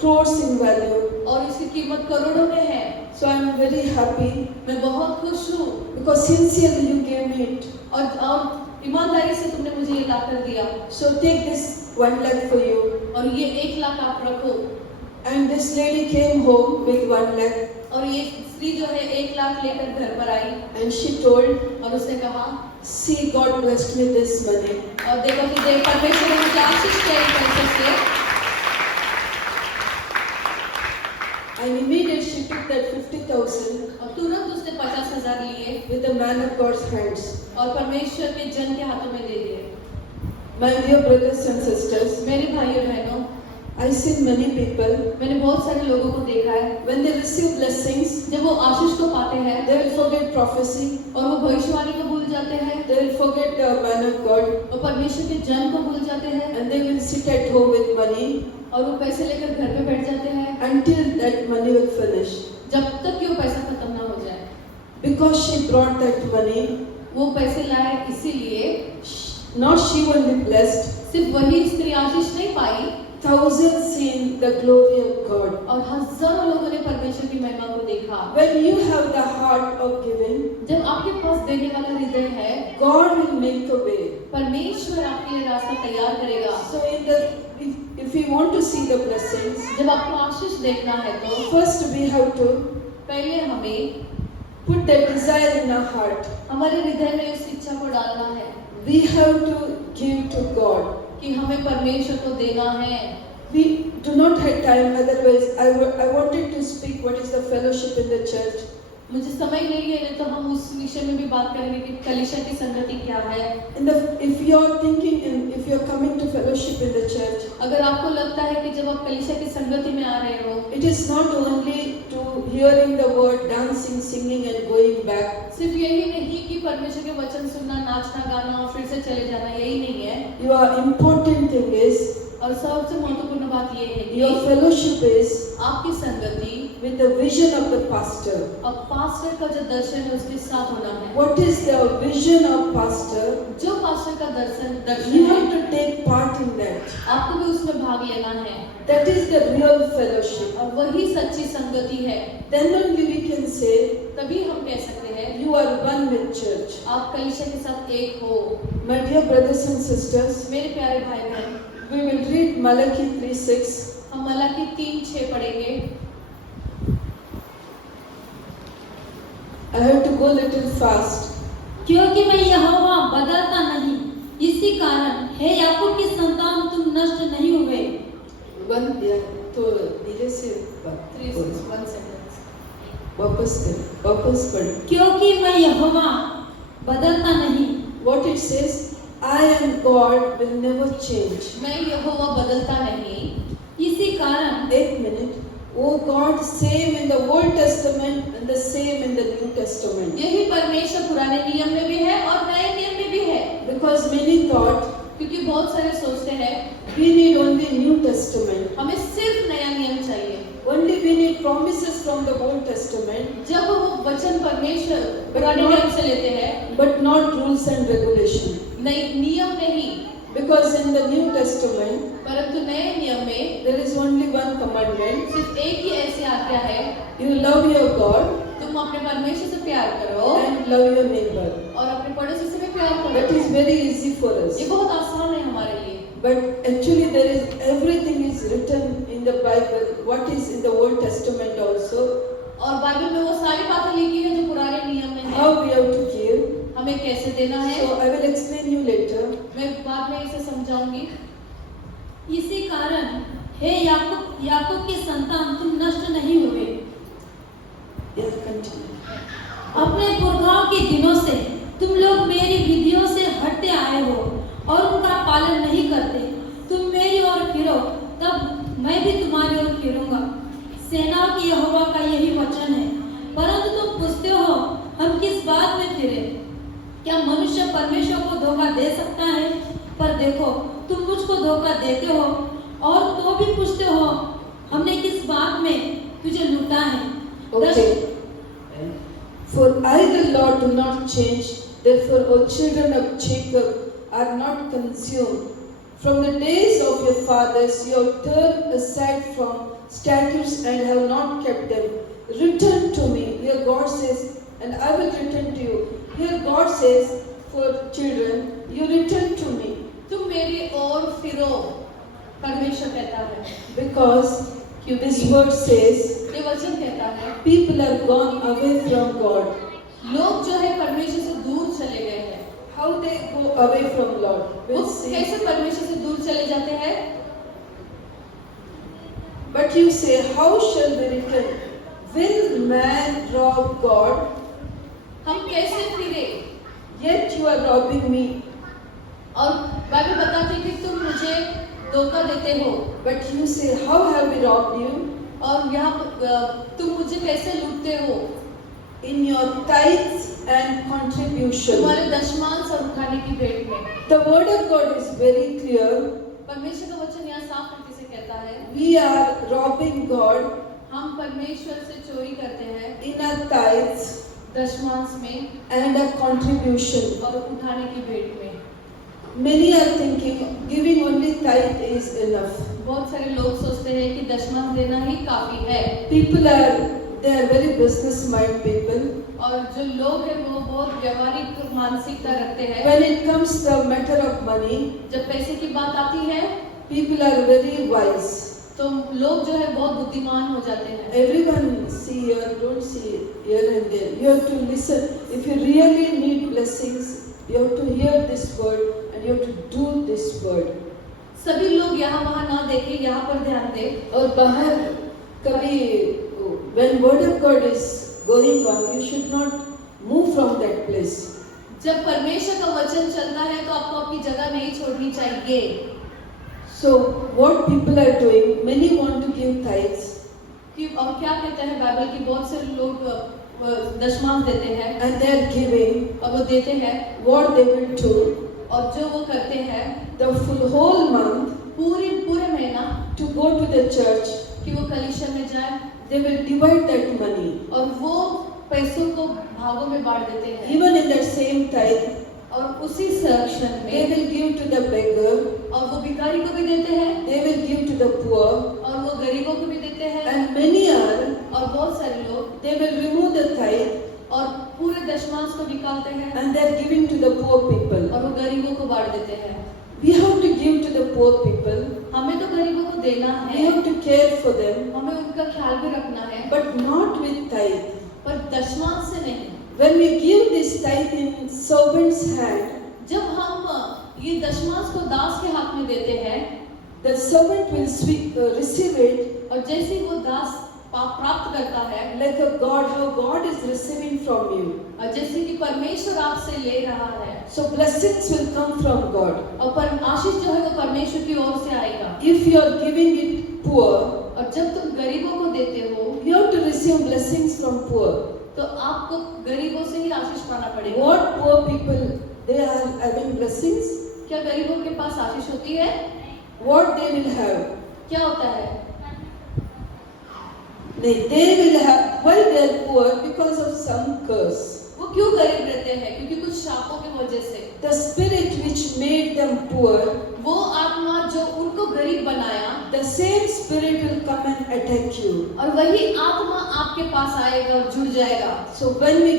crores in value. और इसकी कीमत करोड़ों में है। So I am very happy मैं बहुत खुश हूँ because sincerely you gave me it. और ईमानदारी से तुमने मुझे ये ला कर दिया। So take this 1 lakh for you." और ये 1 लाख आप रखो। And this lady came home with 1 lakh और ये स्त्री जो है 1 लाख लेकर घर पर आई and she told, और उसने कहा, "See, God blessed me this money." और देखो कि देव परमेश्वर ने मुझे आशीष किया इन पैसों से। And immediately she took that 50,000 और तुरंत उसने 50,000 लिए with the man of God's hands. और परमेश्वर के जन के हाथों में दे दिए। My dear brothers and sisters, मेरे भाइयों बहनों, I see many people, मैंने बहुत सारे लोगों को देखा है, when they receive blessings, जब वो आशीष को पाते हैं they will forget prophecy, और वो भविष्यवाणी को भूल जाते हैं they will forget the man of God, और परमेश्वर के जन को भूल जाते हैं and they will sit at home with money और वो पैसे लेकर घर पे बैठ जाते हैं until that money will finish. जब तक कि वो पैसा खत्म ना हो जाए। Because she brought that money, वो पैसे लाए इसीलिए not she only blessed, सिर्फ वही स्त्री आशीष नहीं पाई, thousands seen the glory of God. और हजारों लोगों ने परमेश्वर परमेश्वर की महिमा को देखा। When you have the heart of giving, जब आपके पास देने वाला हृदय है, God will make a way. परमेश्वर आपके लिए रास्ता तैयार करेगा। So if we want to see the blessings, जब आपको आशीष देखना है तो first we have to पहले हमें put that desire in our heart. हमारे हृदय में उस इच्छा को डालना है We have to give to God. कि हमें परमेश्वर को देना है। We do not have time, otherwise I wanted to speak what is the fellowship in the church. मुझे समय नहीं है तो हम उस विषय में भी बात करेंगे कि कलीसिया की संगति क्या है। If you are thinking and if you are coming to fellowship in the church, अगर आपको लगता है कि जब आप कलीसिया की संगति में आ रहे हो, it is not only to hearing the word, dancing, singing and going back. सिर्फ यही नहीं कि परमेश्वर के वचन सुनना, नाचना, गाना और फिर से चले जाना, यही नहीं है। Your important thing is, और सबसे महत्वपूर्ण बात ये है कि your fellowship is आपकी संगति with the vision of the pastor. अब पास्टर का जो दर्शन है उसके साथ होना है। What is the vision of pastor? जो पास्टर का दर्शन You है, have to take part in that. आपको भी उसमें भाग लेना है। That is the real fellowship. और वही सच्ची संगति है। Then only we can say तभी हम कह सकते हैं you are one with church. आप कलीसिया के साथ एक हो। My dear brothers and sisters, मेरे प्यारे भाई बहन, we will read Malachi 3:6. हम मलाकी 3:6 पढ़ेंगे। I have to go little fast. क्योंकि मैं यहोवा बदलता नहीं, इसी कारण हे याकूब की संतान तुम नष्ट नहीं हुए। तो धीरे से 3:6 1 सेकंड। वापस पढ़। क्योंकि मैं यहोवा बदलता नहीं। What it says, I am God will never change. मैं यहोवा बदलता नहीं। इसी कारण एक minute. Oh God, same in the Old Testament and the same in the New Testament. यही परमेश्वर पुराने नियम में भी है और नए नियम में भी है। Because many thought क्योंकि बहुत सारे सोचते हैं we need only New Testament. हमें सिर्फ नया नियम चाहिए। Only we need promises from the Old Testament, जब वो वचन परमेश्वर पुराने नियम से लेते हैं, but not rules and regulation. नई नियम नहीं, Because in the New Testament, परंतु नए नियम में there is only one commandment. सिर्फ एक ही ऐसी आज्ञा है, You love your God तुम अपने परमेश्वर से प्यार करो and love your neighbor. और अपने पड़ोसी से भी प्यार That करो। is very easy for us. ये बहुत आसान है हमारे लिए। But actually there is everything is written in the Bible, what is in the Old Testament also, और बाइबल में वो सारी बातें लिखी है जो पुराने नियम में है। how we have to give. हमें कैसे देना है, So I will explain you later. मैं बाद में इसे समझाऊंगी। इसी कारण हे याकूब की संतान तुम नष्ट नहीं हुए। Yeah, continue. अपने पुरखाओं के दिनों से तुम लोग मेरी विधियों से हटते आए हो और उनका पालन नहीं करते। तुम मेरी ओर फिरो, तब मैं भी तुम्हारी ओर फिरूंगा। सेनाओं की यहोवा का यही वचन है। परंतु तुम पूछते हो हम किस बात में फिरे? क्या मनुष्य परमेश्वर को धोखा दे सकता है? पर देखो तुम मुझको धोखा देते हो और तो भी पूछते हो हमने किस बात में तुझे लूटा है? Okay. For I the Lord do not change, therefore O children of Jacob are not consumed. From the days of your fathers you have turned aside from statutes and have not kept them. Return to me, here God says, and I will return to you. Here God says, for children, you return to me. तुम मेरी ओर फिरो, परमेश्वर कहता है। Because this word says, ये वचन कहता है people are gone away from God. लोग जो है परमेश्वर से दूर चले गए हैं। How they go away from Lord? वो We'll see. कैसे परमेश्वर से दूर चले जाते हैं? But you say, how shall we return? Will man rob God? हम कैसे फिरे? Yet you are robbing me. और बाइबल बताती है कि तुम मुझे धोखा देते हो। But you say, how have we robbed you? और यहाँ तुम मुझे कैसे लूटते हो? In your tithes and contribution. तुम्हारे दशमांश और उठाने की भेंट में। The word of God is very clear. परमेश्वर का वचन यहाँ साफ रीति से कहता है We are robbing God हम परमेश्वर से चोरी करते हैं in our tithes दशमांश में and our contribution. और उठाने की भेंट में। Many are thinking giving only tithe is enough. बहुत सारे लोग सोचते हैं कि दशमांश देना ही काफी है। People are they are very business mind people. और जो लोग हैं वो बहुत व्यवहारिक मानसिकता रखते हैं। When it comes the matter of money, जब पैसे की बात आती है people are very wise. तो लोग जो है बहुत बुद्धिमान हो जाते हैं। Everyone see here, don't see here and there. You have to listen. If you really need blessings, you have to hear this word and you have to do this word. सभी लोग यहाँ वहाँ ना देखें, यहाँ पर ध्यान दें। और बाहर कभी when word of God is going on, you should not move from that place. जब परमेश्वर का वचन चलता है तो आपको अपनी जगह नहीं छोड़नी चाहिए। So what people are doing, many want to give tithes. कि और क्या कहते हैं बाइबल की बहुत से लोग दशमांश देते हैं And they are giving और वो देते हैं what they will do. और जो वो करते हैं The whole month पूरे महीना to go to the church, कि वो कलीसिया में जाए they will divide that money. और वो पैसों को भागों में बांट देते हैं। Even in that same tithe, और उसी सेक्शन they में will give to the beggar, और वो भिखारी को भी देते हैं they will give to the poor, और वो गरीबों को भी देते हैं। and many are, और बहुत सारे लोग they will remove the tithe और पूरे दशमांश को निकालते हैं and they are giving to the poor people. और वो गरीबों को बांट देते हैं। We have to give to the poor people. हमें तो गरीबों को देना We है, have to care for them, हमें उनका ख्याल भी रखना है, but not with tithe. पर दशमांश से नहीं। When we give this tithe in servant's hand, जब हम ये दशमांश को दास के हाथ में देते हैं the servant will receive it और जैसे ही वो दास प्राप्त करता है like a God, how God is receiving from you. और जैसे कि परमेश्वर आपसे ले रहा है So blessings will come from God. और आशीष जो है वो परमेश्वर की ओर से आएगा। If you are giving it poor, और जब तुम गरीबों को देते हो you have to receive blessings from poor. तो आपको गरीबों से ही आशीष पाना पड़ेगा। What poor people, they are having blessings? क्या गरीबों के पास आशीष होती है? What they will have? क्या होता है? They will have, why they are poor? Because of some curse. वो क्यों गरीब रहते हैं? क्योंकि कुछ शापों की वजह से। The spirit which made them poor, वो आत्मा जो उनको गरीब बनाया, the same spirit will come and attack you. और वही आत्मा आपके पास आएगा और जुड़ जाएगा। So when we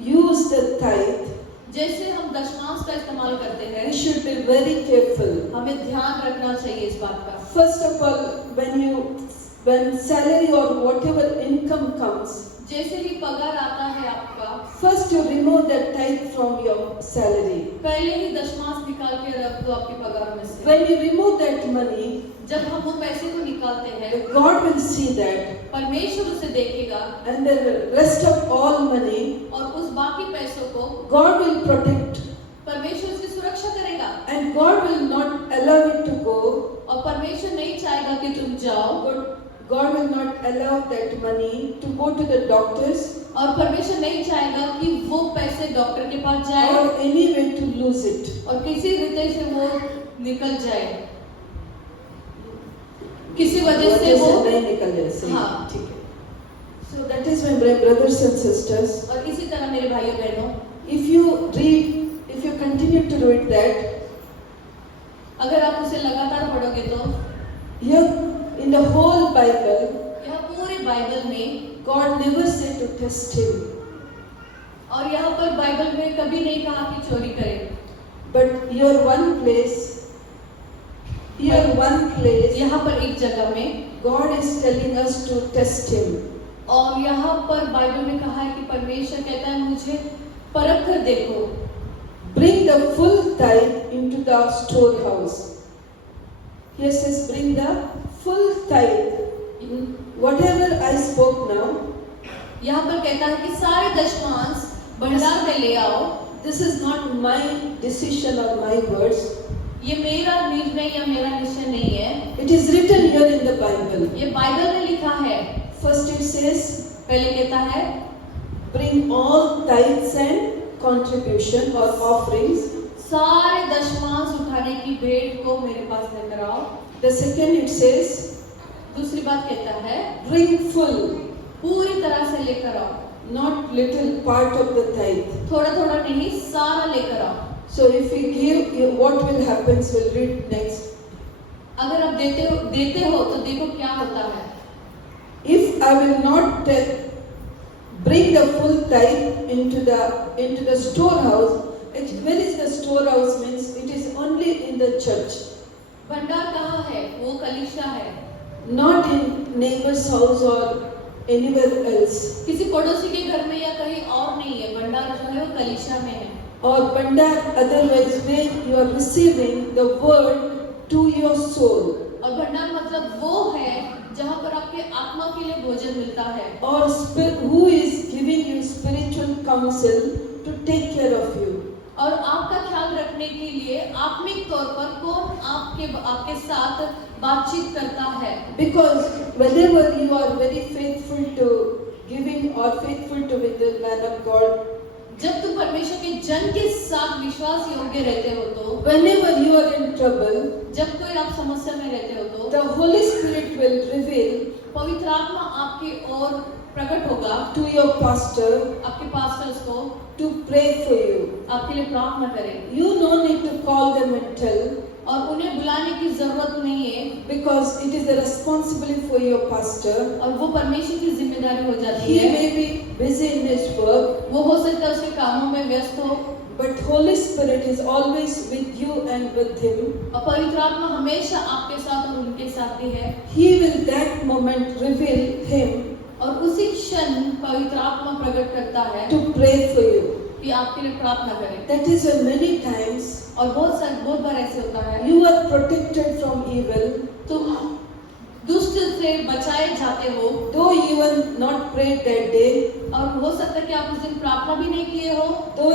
use the tithe, जैसे हम दशमांश का इस्तेमाल करते हैं, we should be very careful. हमें ध्यान रखना चाहिए इस बात का। First of all, when salary or whatever income comes, जैसे ही पगार आता है आपका, first you remove that tithe from your salary. पहले ही दशमांश निकाल के रख दो आपके पगार में से। When you remove that money, जब हम वो पैसे को निकालते हैं, God will see that, परमेश्वर उसे देखेगा and the rest of all money, और उस बाकी पैसों को God will protect, परमेश्वर उसकी सुरक्षा करेगा and God will not allow it to go. और परमेश्वर नहीं चाहेगा कि तुम जाओ God will not allow that money to go to the doctors और परमेश्वर नहीं चाहेगा कि वो पैसे डॉक्टर के पास जाए or anyway to lose it. और किसी रीते से वो निकल जाए, किसी वजह से वो नहीं निकल जाए। हाँ। ठीक है। So that is my brothers and sisters. और इसी तरह मेरे भाइयों बहनों, If you continue to read that, अगर आप उसे लगातार पढ़ोगे तो here in the whole Bible, यह पूरे बाइबल में God never said to test him, और यहाँ पर बाइबल में कभी नहीं कहा कि चोरी करें, but here one place, यहाँ पर एक जगह में God is telling us to test him. और यहाँ पर बाइबल में कहा है कि परमेश्वर कहता है मुझे परख कर देखो। Bring the full tithe into the storehouse. Here says, bring the full tithe. Whatever I spoke now, यहाँ पर कहता है कि सारे दशमांश भंडार में ले आओ। this is not my decision or my words. ये मेरा निर्णय या मेरा निश्चय नहीं है, It is written here in the Bible. ये बाइबल में लिखा है। First it says, पहले कहता है bring all tithes and contribution or offerings. सारे दशमांश उठाने की भेंट को मेरे पास लेकर आओ। The second it says, दूसरी बात कहता है bring full, पूरी तरह से लेकर आओ, not little part of the tithe. थोड़ा थोड़ा नहीं, सारा लेकर आओ। So if we give, what will happen? We'll read next. अगर आप देते हो तो देखो क्या होता है। If I will not bring the full tithe into the storehouse. Where is the storehouse means it is only in the church, भंडार कहाँ है? वो कलीसिया है, not in neighbor's house or anywhere else. किसी पड़ोसी के घर में या कहीं और नहीं है. भंडार जो है वो कलीसिया में है. Or bandar, otherwise where you are receiving the word to your soul. और भंडार मतलब वो है जहाँ पर आपके आत्मा के लिए भोजन मिलता है. Or who is giving you spiritual counsel to take care of you. और आपका ख्याल रखने के लिए आत्मिक तौर पर कौन आपके साथ बातचीत करता है. Because whenever you are very faithful to giving or faithful to with the man of God, जब तुम परमेश्वर के जन के साथ विश्वास योग्य रहते हो तो, whenever you are in trouble, जब कोई आप समस्या में रहते हो तो, the Holy Spirit will reveal पवित्र आत्मा आपकी ओर प्रकट होगा, to your pastor आपके पास्टर्स को, to pray for you. आपके लिए प्रार्थना करें. You no need to call them and tell, और उन्हें बुलाने की जरूरत नहीं है, because it is the responsibility for your pastor. और वो परमेश्वर की जिम्मेदारी हो जाती He है. may be busy in his work, वो हो सकता है उसके कामों में व्यस्त हो, but Holy Spirit is always with you and with him. और पवित्र आत्मा हमेशा आपके साथ और उनके साथ भी है. He will that moment reveal him और उसी क्षण पवित्र आत्मा प्रकट करता है to pray for you. कि आपके लिए प्रार्थना करें. That is why many times और बहुत बार ऐसे होता है, you are protected from evil, तुम दुष्ट से बचाए जाते हो, though you were not prayed that day, और हो सकता है कि आप उस दिन प्रार्थना भी नहीं किए हो, though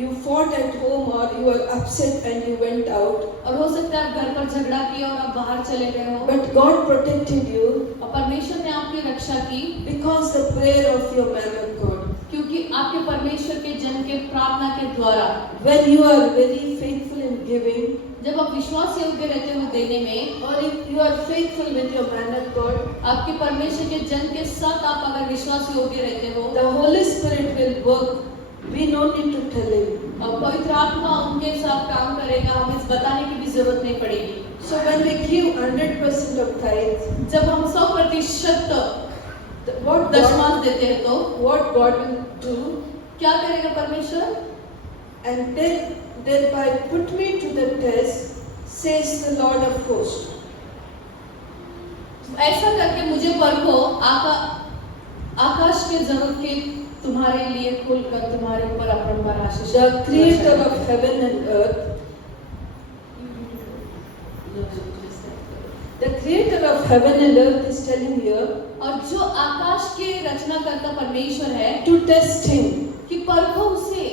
you fought at home or you were upset and you went out, और हो सकता है आप घर पर झगड़ा किया और आप बाहर चले गए हो, but God protected you और परमेश्वर ने आपकी रक्षा की because the prayer of your man of God. क्योंकि आपके परमेश्वर के जन के प्रार्थना के द्वारा. When you are very faithful in giving, जब आप विश्वास योग्य रहते हो देने में, or if you are faithful with your man of God, आपके परमेश्वर के जन के साथ आप अगर विश्वास योग्य रहते हो, the Holy Spirit will work. We no need to tell him. और पवित्र आत्मा उनके साथ काम करेगा, हमें इस बताने की भी जरूरत नहीं पड़ेगी. So when we give 100% of tithe, जब हम 100% what दशमांश देते हैं तो God will do, क्या करेगा परमेश्वर? and then thereby put me to the test, says the Lord of hosts. ऐसा करके मुझे परखो, आकाश के जरूरत के तुम्हारे लिए खुलकर तुम्हारे ऊपर अपरंपार आशीष. The creator of heaven and earth, the creator of heaven and earth is telling you और जो आकाश के रचनाकर्ता परमेश्वर है, to test him. कि परखो उसे.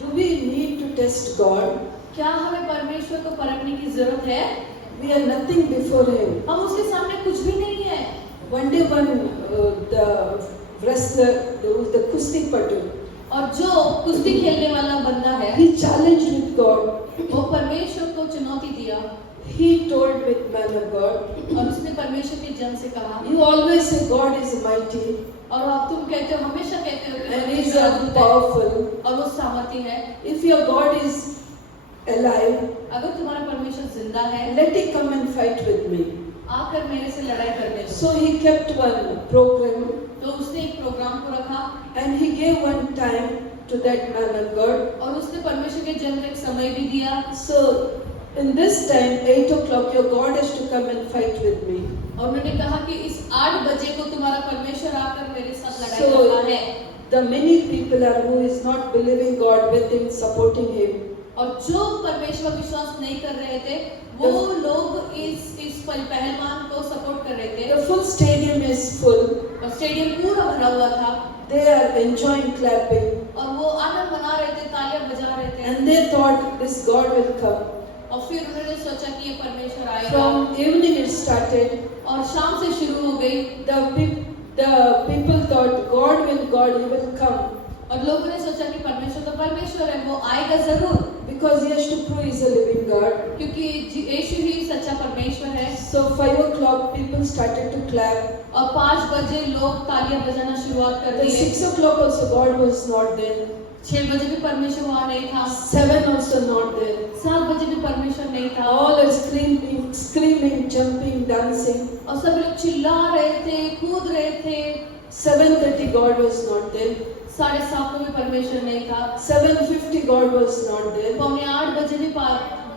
Do we need to test God? क्या हमें परमेश्वर को परखने की जरूरत है? We are nothing before him. हम उसके सामने कुछ भी नहीं है. One day the wrestler, the kusti patu, और जो कुश्ती खेलने वाला बंदा है, he challenged with God. वो परमेश्वर को चुनौती दिया He told with man of God, और उसने परमेश्वर के जन से कहा, you always say God is mighty और आप तुम कहते हो, हमेशा कहते हो कि and He is परमेश्वर अद्भुत है powerful. और वो सामर्थ्य है. If your God is alive, अगर तुम्हारा परमेश्वर जिंदा है, let He come and fight with me. आकर मेरे से लड़ाई करने दो. So He kept one program तो उसने एक प्रोग्राम को रखा and He gave one time to that man of God. और उसने परमेश्वर के जन को एक समय भी दिया. So in this time, 8 o'clock, your God has to come and fight with me. और उन्होंने कहा कि इस 8 बजे को तुम्हारा परमेश्वर आकर मेरे साथ लड़ाई So करना है. the many people are who is not believing God with him, supporting him. और जो परमेश्वर विश्वास नहीं कर रहे थे, वो लोग इस पहलवान को सपोर्ट कर रहे थे. The full stadium is full. और स्टेडियम पूरा भरा हुआ था They are enjoying clapping, और वो आनंद मना रहे थे, तालियां बजा रहे थे. and they thought this God will come. और फिर उन्होंने सोचा कि ये परमेश्वर आएगा. From evening it started. और शाम से शुरू हो गई. The people thought God He will come और लोगों ने सोचा कि परमेश्वर तो परमेश्वर है, वो आएगा जरूर, because He has to prove He is a living God. क्योंकि यीशु ही सच्चा परमेश्वर है. So 5 o'clock people started to clap. और 5 बजे लोग तालियां बजाना शुरुआत कर Then दिए. 6 o'clock also God was not there. 6 बजे भी परमेश्वर वहाँ नहीं था. 7 also not there. 7 बजे भी परमेश्वर नहीं था. All are screaming, jumping, dancing. और सब लोग चिल्ला रहे थे, कूद रहे थे. 7:30 God was not there. 7:30 को भी परमेश्वर नहीं था। 7:50 God was not there. 7:45 बजे भी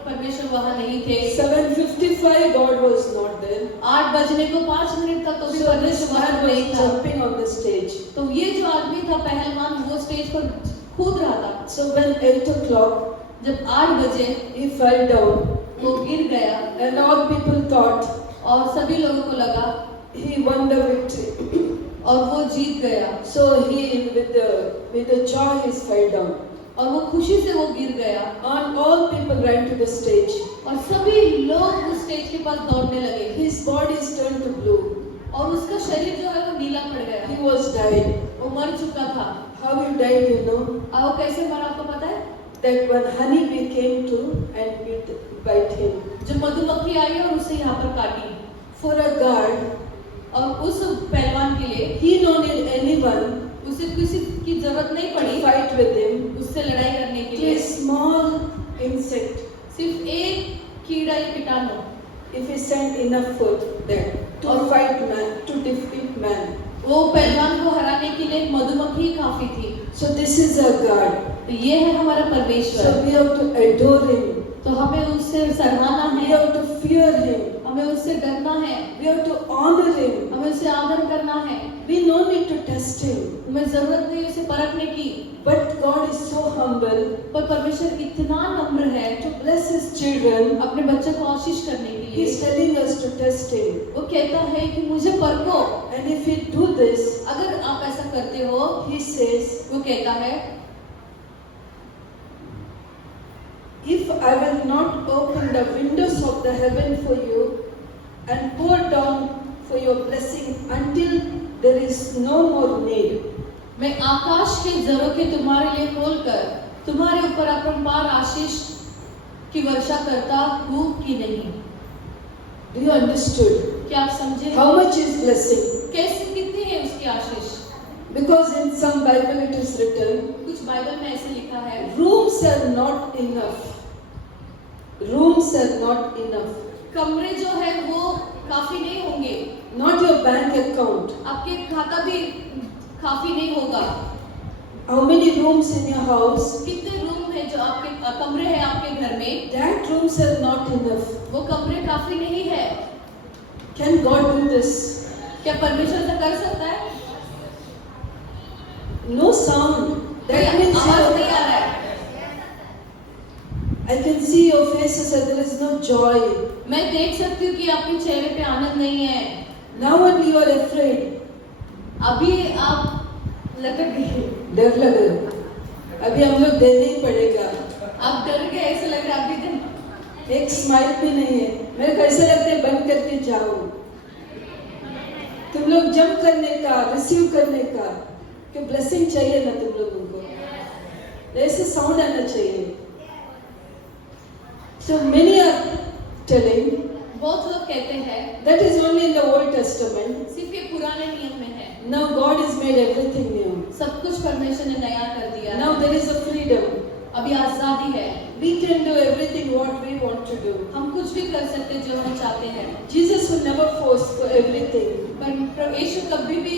परमेश्वर वहाँ नहीं थे। 7:55 God was not there. 8 बजने को 5 मिनट तक तो भी So this परमेश्वर वहाँ man नहीं was था। jumping on the stage. तो ये जो आदमी था पहलवान, वो स्टेज पर कूद रहा था। So when 8 o'clock, जब 8 बजे he fell down, वो गिर गया and all people thought और सभी लोगों को लगा he won the victory. और वो जीत गया, So he, with the joy, he fell down. और वो खुशी से वो गिर गया And all people ran to the stage. और सभी लोग उस स्टेज के पास दौड़ने लगे His body is turned to blue. और उसका शरीर जो है वो नीला पड़ गया, He was died. वो मर चुका था। How he died, you know? और वो कैसे मरा आपको पता है? That one honeybee came to and bite him. जो मधुमक्खी आई और उसे यहाँ पर काटी, For a guard, और उस पहलवान के लिए he don't need anyone उसे किसी की जरूरत नहीं to पड़ी fight with him. उससे लड़ाई करने के To a लिए। small insect, सिर्फ एक कीड़ा या कीटाणु, if he sent enough food there to fight man, to defeat man. वो पहलवान को हराने के लिए मधुमक्खी काफी थी। So this is a God. तो ये है हमारा So परमेश्वर। we have to adore him. तो हमें उससे सराहना We है, have to fear him. हमें उससे डरना है, We have to honor him. हमें उससे आदर करना है। We no need to test him. हमें जरूरत नहीं उसे परखने की, But God is so humble पर परमेश्वर इतना नम्र है to bless his children. अपने बच्चों को आशीष करने के He is लिए। telling us to test him. वो कहता है कि मुझे परखो। And if we do this, अगर आप ऐसा करते हो, he says, वो कहता है, if I will not open the windows of the heaven for you and pour down for your blessing until there is no more need. मैं आकाश के झरोखे तुम्हारे लिए खोलकर तुम्हारे ऊपर अपरंपार आशीष की वर्षा करता हूँ कि नहीं। Do you understood? क्या आप समझे? How much is blessing? कैसे, कितनी है उसकी आशीष? Because in some Bible it is written, कुछ बाइबल में ऐसे लिखा है, rooms are not enough. Rooms are not enough. कमरे जो है वो काफी नहीं होंगे, Not your bank account. आपके खाता भी काफी नहीं होगा। How many rooms in your house? कितने रूम है जो आपके कमरे हैं आपके घर में, That rooms are not enough. वो कमरे काफी नहीं है। Can God do this? क्या परमेश्वर ऐसा कर सकता है? No sound. That means आवाज नहीं आ रहा है। I can see your faces and there is no joy. मैं देख सकती हूँ कि आपके चेहरे पे आनंद नहीं है। Now only you are afraid. अभी आप लटक गए, डर लग रहा। अभी हम लोग देना ही पड़ेगा। आप डर गए, ऐसे लग रहा है अभी दिन। एक स्माइल भी नहीं है। मेरे को ऐसा लगता है बंद करके जाओ। तुम लोग जंप करने का, रिसीव करने का, कि ब्लेसिंग चाहिए ना तुम लोगों को। ऐसे साउंड आना चाहिए। So many are telling बहुत लोग कहते हैं that is only in the Old Testament. सिर्फ ये पुराने नियम में है, Now God has made everything new. सब कुछ परमेश्वर ने नया कर दिया है। Now there is a freedom. अभी आजादी है, We can do everything what we want to do. हम कुछ भी कर सकते हैं जो हम चाहते हैं। Jesus will never force for everything. पर यीशु कभी भी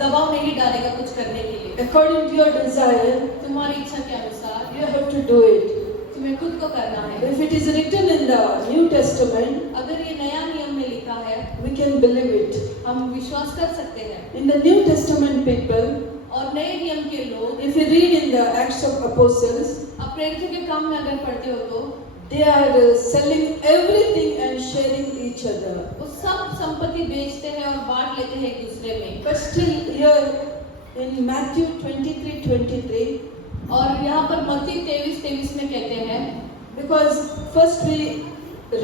दबाव नहीं डालेगा कुछ करने के लिए। According to your desire, तुम्हारी इच्छा के अनुसार you have to do it. तुम्हें खुद को करना है। If it is written in the New Testament, अगर ये नया नियम में लिखा है, we can believe it. हम विश्वास कर सकते हैं। In the New Testament people, और नए नियम के लोग, if you read in the Acts of Apostles, आप प्रेरितों के काम में अगर पढ़ते हो तो they are selling everything and sharing each other. वो सब संपत्ति बेचते हैं और बांट लेते हैं एक दूसरे में। But still here in Matthew 23:23, और यहाँ पर मत्ती 23:23 में कहते हैं, because first we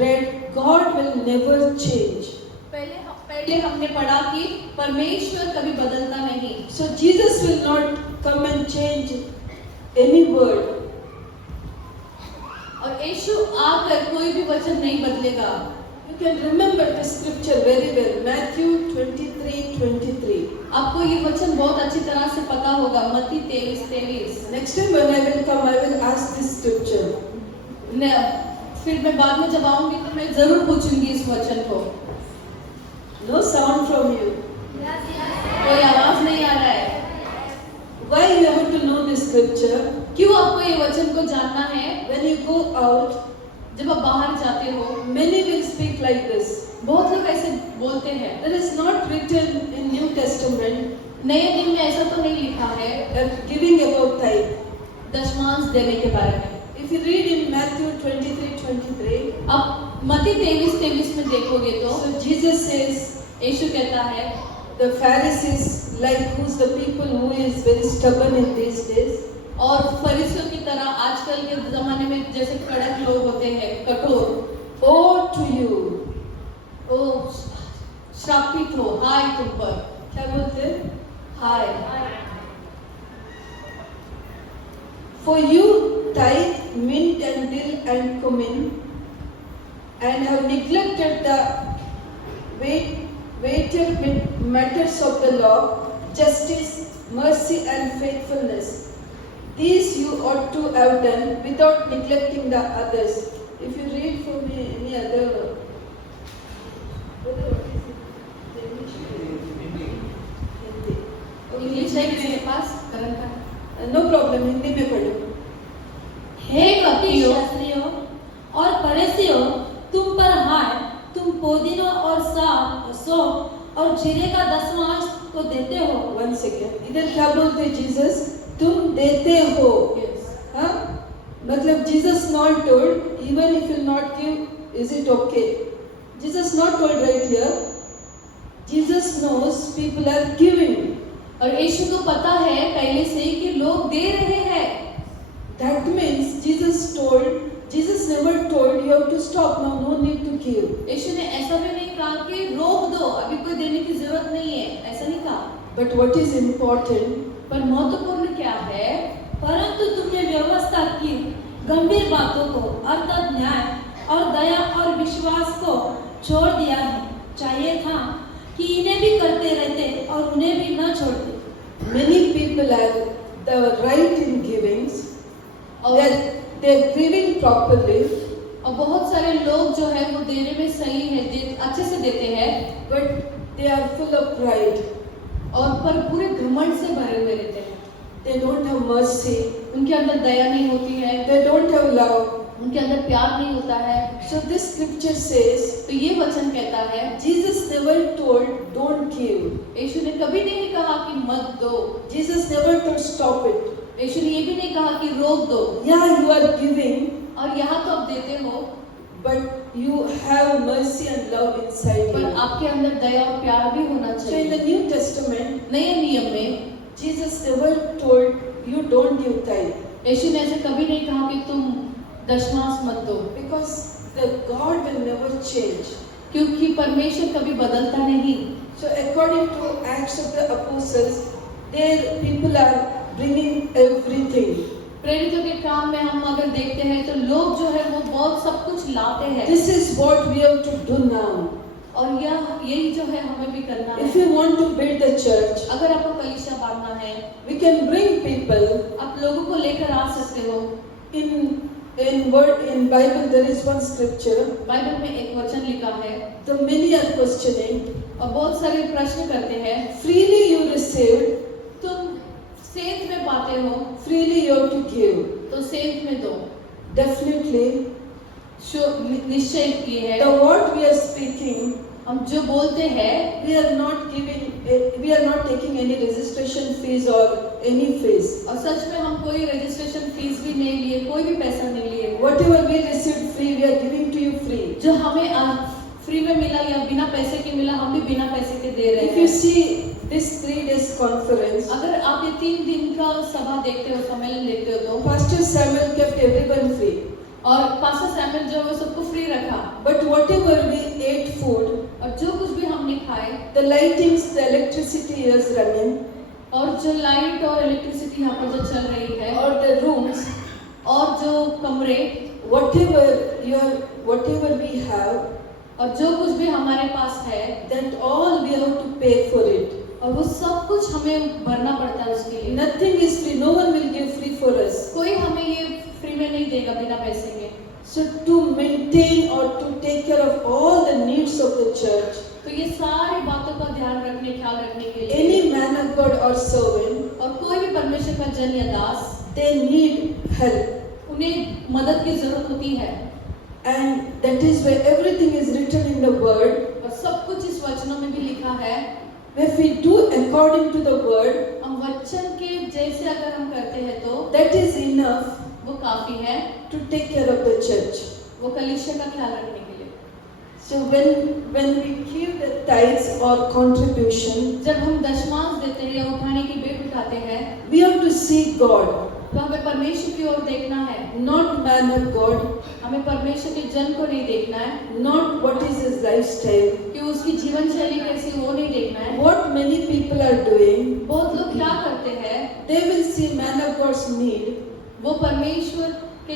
read God will never change. पहले हमने पढ़ा कि परमेश्वर कभी बदलता नहीं। So Jesus will not come and change any word. और यीशु आकर कोई भी वचन नहीं बदलेगा। You can remember the scripture very well. Matthew 23:23. आपको ये वचन बहुत अच्छी तरह से पता होगा, मत्ती 23:23। Next time when I will come, I will ask this scripture. फिर मैं बाद में जब आऊंगी तो मैं जरूर पूछूंगी इस वचन को। No sound from you. कोई नए नियम में ऐसा तो नहीं लिखा है giving about tithe. दशमांश देने के बारे में। If you read in Matthew 23:23, अब मत्ती 23:23 में देखोगे तो so Jesus says, यीशु कहता है the Pharisees, like who's the people who is very stubborn in these days, और फरीसियों की तरह आजकल के जमाने में जैसे कड़क लोग होते हैं, कठोर, woe to you. ओ श्रापित हो, हाय तुम पर, क्या बोलते हैं? हाय। For you tithe mint and dill and cumin, and have neglected the weightier matters of the law, justice, mercy, and faithfulness. These you ought to have done without neglecting the others. If you read for me any other, English है किसी के पास? करन का? no problem, Hindi में पढ़ो। हे कपटियों, शास्त्रियों और फरीसियों, तुम पर हाय, तुम पुदीना और सौंफ और जीरे का दशमांश तो देते हो। One second, इधर क्या बोलते जीसस? तुम देते हो। Yes. हाँ? मतलब Jesus not told, even if you not give, is it okay? Jesus not told right here. Jesus knows people are giving. और यीशु को पता है पहले से ही कि लोग दे रहे हैं। That means Jesus never told you have to stop now, no need to give. यीशु ने ऐसा भी नहीं कहा कि रोक दो, अभी कोई देने की जरूरत नहीं है, ऐसा नहीं कहा। But what is important? पर महत्वपूर्ण क्या है? परंतु तुमने व्यवस्था की गंभीर बातों को, अर्थात न्याय और दया और विश्वास को छोड़ दिया है। चाहिए था कि इन्हें भी करते रहते और उन्हें भी न छोड़ते। Many people have the right in givings. They're giving properly. और बहुत सारे लोग जो है वो देने में सही है, अच्छे से देते हैं, But they are full of pride. और पर पूरे घमंड से भरे हुए रहते हैं। They don't have mercy. उनके अंदर दया नहीं होती है, They don't have love. उनके अंदर प्यार नहीं होता है। So this scripture says, तो ये वचन कहता है, Jesus never told, don't give. यीशु ने कभी नहीं कहा कि मत दो। Jesus never told, stop it. यीशु ने ये भी नहीं कहा कि रोक दो। Yeah, you are giving, और यहाँ तो आप देते हो, but you have mercy and love inside पर you. आपके अंदर दया और प्यार भी होना So in the चाहिए। New Testament, नए नियम में Jesus never told you don't give tithe, यीशु ने ऐसे कभी नहीं कहा कि तुम दशमांश मत दो, because the God will never change. क्योंकि परमेश्वर कभी बदलता नहीं। So according to Acts of the Apostles, there people are bringing everything. प्रेरितों के काम में हम अगर देखते हैं तो लोग जो है वो बहुत सब कुछ लाते हैं। This is what we have to do now. और यही जो है हमें भी करना If है। you want to build the church, अगर आपको कलीसिया बांधना है, we can bring people. आप लोगों को लेकर आ सकते हो। In Bible there is one scripture. Bible में एक वचन लिखा है, The many are questioning. और बहुत सारे प्रश्न करते हैं, Freely you received, तुम सेंत में पाते हो freely you have to give. तो सेंत में दो। Definitely, निश्चय किए है, the what we are speaking, हम जो बोलते हैं we are not taking any registration fees or any fees. और सच में हम कोई रजिस्ट्रेशन फीस भी नहीं लिए, कोई भी पैसा नहीं लिए। Whatever we received free, we are giving to you free. जो हमें फ्री में मिला या बिना पैसे के मिला, हम भी बिना पैसे के दे रहे If you हैं। see this 3 days conference, अगर आप ये 3 दिन का सभा देखते हो, सम्मेलन देखते हो तो, Pastor Samuel kept everyone free. और पास्टर सैमुअल जो है वो सबको फ्री रखा, But whatever we ate food, और जो कुछ भी हमने खाए, the lightings, the electricity is running, और जो लाइट और इलेक्ट्रिसिटी यहाँ पर जो चल रही है, or the rooms, और जो कमरे, whatever we have, और जो कुछ भी हमारे पास है, that all we have to pay for it. और वो सब कुछ हमें भरना पड़ता है उसके लिए। Nothing is free. No one will give free for us. कोई हमें ये फ्री में नहीं देगा बिना पैसे के। So to maintain or to take care of all the needs of the church, तो ये सारी बातों का ध्यान रखने, ख्याल रखने के लिए, any man of God or servant, और कोई भी परमेश्वर का जन या दास, they need help. उन्हें मदद की जरूरत होती है। And that is why everything is written in the word. और सब कुछ इस वचनों में भी लिखा है। If we do according to the word, हम वचन के जैसे अगर हम करते हैं तो that is enough वो काफी है to take care of the church. वो कलीसिया का ख्याल रखने के लिए। So when we give the tithes or contribution, जब हम दशमांश देते हैं या उठाने की भेंट उठाते हैं we have to see God, तो हमें परमेश्वर की ओर देखना है, not man of God, हमें परमेश्वर के जन को नहीं देखना है, not what is his lifestyle, कि उसकी जीवन शैली कैसी वो नहीं देखना है। what many people are doing. बहुत लोग क्या करते हैं, They will see man of God's need. वो परमेश्वर के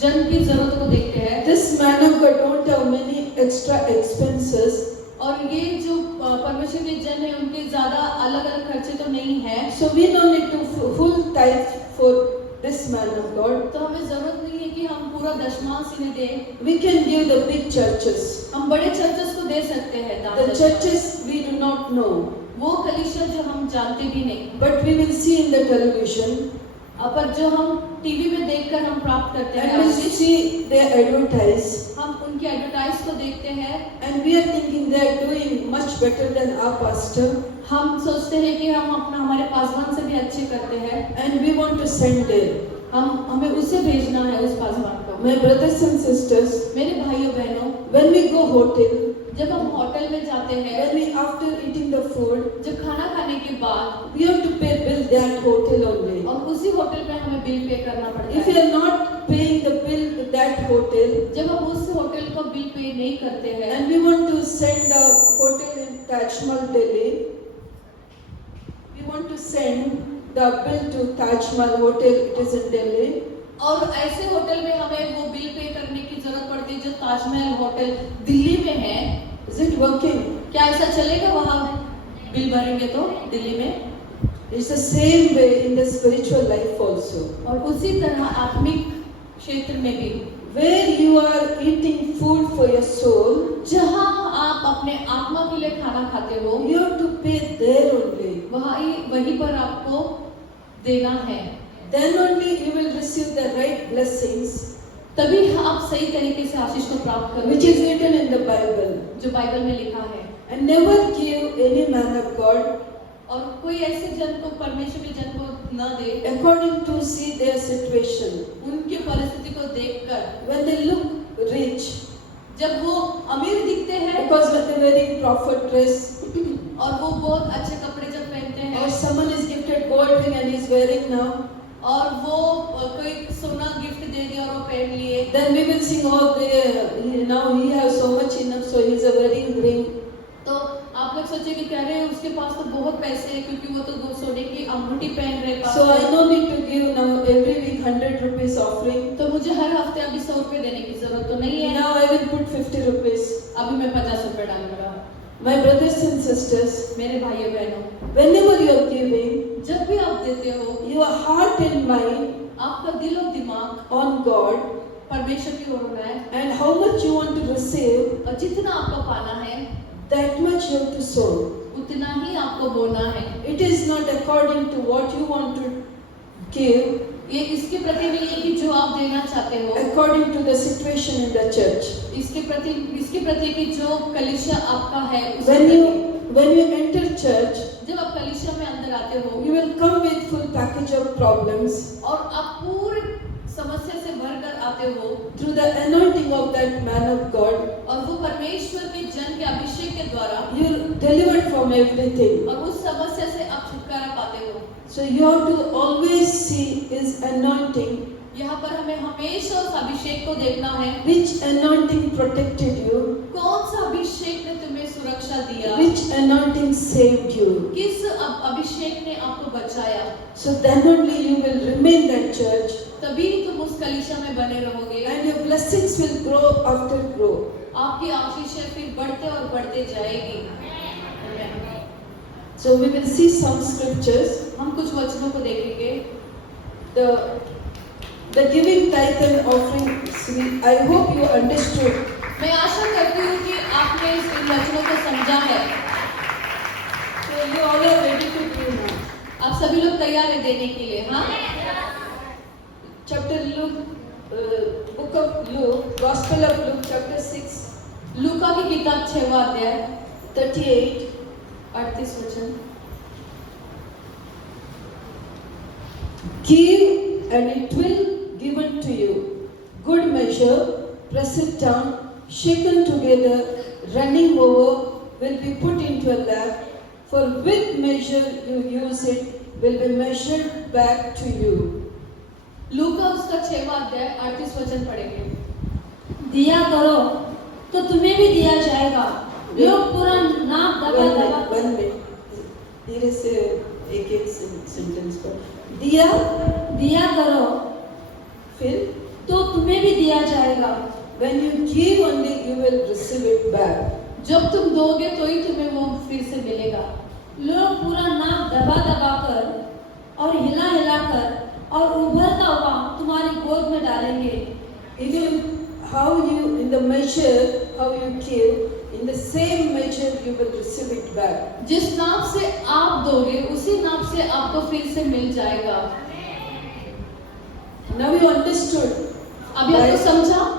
जन की जरूरत को देखते हैं This man of God don't have many extra expenses, और ये जो परमेश्वर के जन है उनके ज्यादा अलग अलग खर्चे तो नहीं है, so we don't need to full tithe for this man of God. तो हमें जरूरत नहीं है कि हम पूरा दशमांश इन्हें दें। We can give the big churches. हम बड़े चर्चेस को दे सकते हैं दान The दशमांश। churches we do not know, वो कलीसिया जो हम जानते भी नहीं, but we will see in the television पर जो हम टीवी में देखकर हम प्राप्त करते हैं and we Ashish, see they advertise, हम उनके एडवर्टाइज को देखते हैं, and we are thinking they are doing much better than our pastor, हम सोचते हैं कि हम अपना हमारे पासवान से भी अच्छे करते हैं, and we want to send there. हमें उसे भेजना है उस पासवान को। My brothers and sisters, मेरे भाइयों बहनों, when we go hotel, जब हम होटल में जाते हैं, when we after eating the food, जब खाना खाने के बाद we have to pay bill that hotel only. और उसी होटल पे हमें बिल पे करना पड़ता If you है। are not paying the bill with that hotel, जब हम उस होटल को बिल पे नहीं करते हैं and we want to send a hotel in Taj Mahal, Delhi, we want to send the bill to Taj Mahal Hotel, it is in Delhi, और ऐसे hotel में हमें वो बिल पे करने की जरूरत पड़ती है जो ताजमहल होटल दिल्ली में है। is it working? क्या ऐसा चलेगा वहाँ बिल भरेंगे तो दिल्ली में? It's the same way in the spiritual life also. और उसी तरह आत्मिक क्षेत्र में भी Where you are eating food for your soul, जहाँ आप अपने आत्मा के लिए खाना खाते हो you have to pay there only. वहीं पर आपको देना है, Then only you will receive the right blessings, तभी आप सही तरीके से आशीष को प्राप्त which करोगे is written in the Bible. जो बाइबल में लिखा है। And never give any man of God और कोई ऐसे जन को परमेश्वर के जन को न दे according to see their situation. उनकी परिस्थिति को देखकर, When they look rich, जब वो अमीर दिखते हैं because when they wearing proper dress, और वो बहुत अच्छे कपड़े जब पहनते or हैं someone is gifted gold ring and is wearing now, और वो कोई सोना गिफ्ट दे दिया और वो पहन लिए, then we will sing, oh, now he has so much enough, so he is a wearing ring. तो आप लोग सोचे कि कह रहे हैं उसके पास तो बहुत पैसे हैं क्योंकि वो तो दो सोने की अंगूठी पहन रहे So I pass. no need to give now every week 100 rupees offering. तो मुझे हर हफ्ते अभी 100 रुपए देने की जरूरत तो नहीं है, Now I will put 50 rupees. अभी मैं 50 रुपए डालूंगा। My brothers and sisters, मेरे भाइयों बहनों, whenever you are giving, जब भी आप देते हो your heart and mind आपका दिल और दिमाग on God परमेश्वर की ओर होना है and how much you want to receive, और जितना आपको पाना है that much you have to sow. उतना ही आपको बोना है। It is not according to what you want to give, ये इसके प्रति नहीं है कि जो आप देना चाहते हो, according to the situation in the church. इसके प्रति कि जो कलीसिया आपका है उसके When you enter church, जब आप कलीसिया में अंदर आते हो you will come with full package of problems. और आप पूरी समस्या से भरकर आते हो Through the anointing of that man of God, और वो परमेश्वर के जन के अभिषेक के द्वारा you are delivered from everything. और उस समस्या से आप छुटकारा पाते हो। So you have to always see his anointing. यहाँ पर हमें हमेशा उस अभिषेक को देखना है। Which anointing protected you? कौन सा अभिषेक ने तुम्हें सुरक्षा दिया? Which anointing saved you? किस अभिषेक ने आपको बचाया? So then only you will remain that church, तभी तुम उस कलीसिया में बने रहोगे and your blessings will grow after grow. आपकी आशीषें फिर बढ़ते और बढ़ते जाएगी। So we will see some scriptures. हम कुछ वचनों को देखेंगे। The giving tithe and offering. I hope you understood. मैं आशा करती हूँ कि आपने इन वचनों को समझा है। So you all are ready to give now. आप सभी लोग तैयार हैं देने के लिए, हाँ? Chapter Luke, book of Luke, Gospel of Luke, chapter 6, लूका की किताब 6वां अध्याय 38. 38 वचन। Give and it will given to you. Good measure, pressed down, shaken together, running over, will be put into a lap. For with measure you use it, will be measured back to you. लूका उसका 6वां अध्याय 38 वचन पढ़ेंगे। दिया करो तो तुम्हें भी दिया जाएगा, लोग पूरा नाप दबा दबा। वन मिनट, धीरे से एक एक सेंटेंस पर। दिया करो, फिर तो तुम्हें भी दिया जाएगा। When you give only you will receive it back. जब तुम दोगे तो ही तुम्हें वो फिर से मिलेगा। लोग पूरा नाप दबा दबा कर और हिला हिला कर और उभरता हुआ तुम्हारी गोद में डालेंगे। Even how you, in the measure how you give, in the same measure you will receive it back. जिस नाप से आप दोगे उसी नाप से आपको फिर से मिल जाएगा। Now you understood. अभी आपको समझा?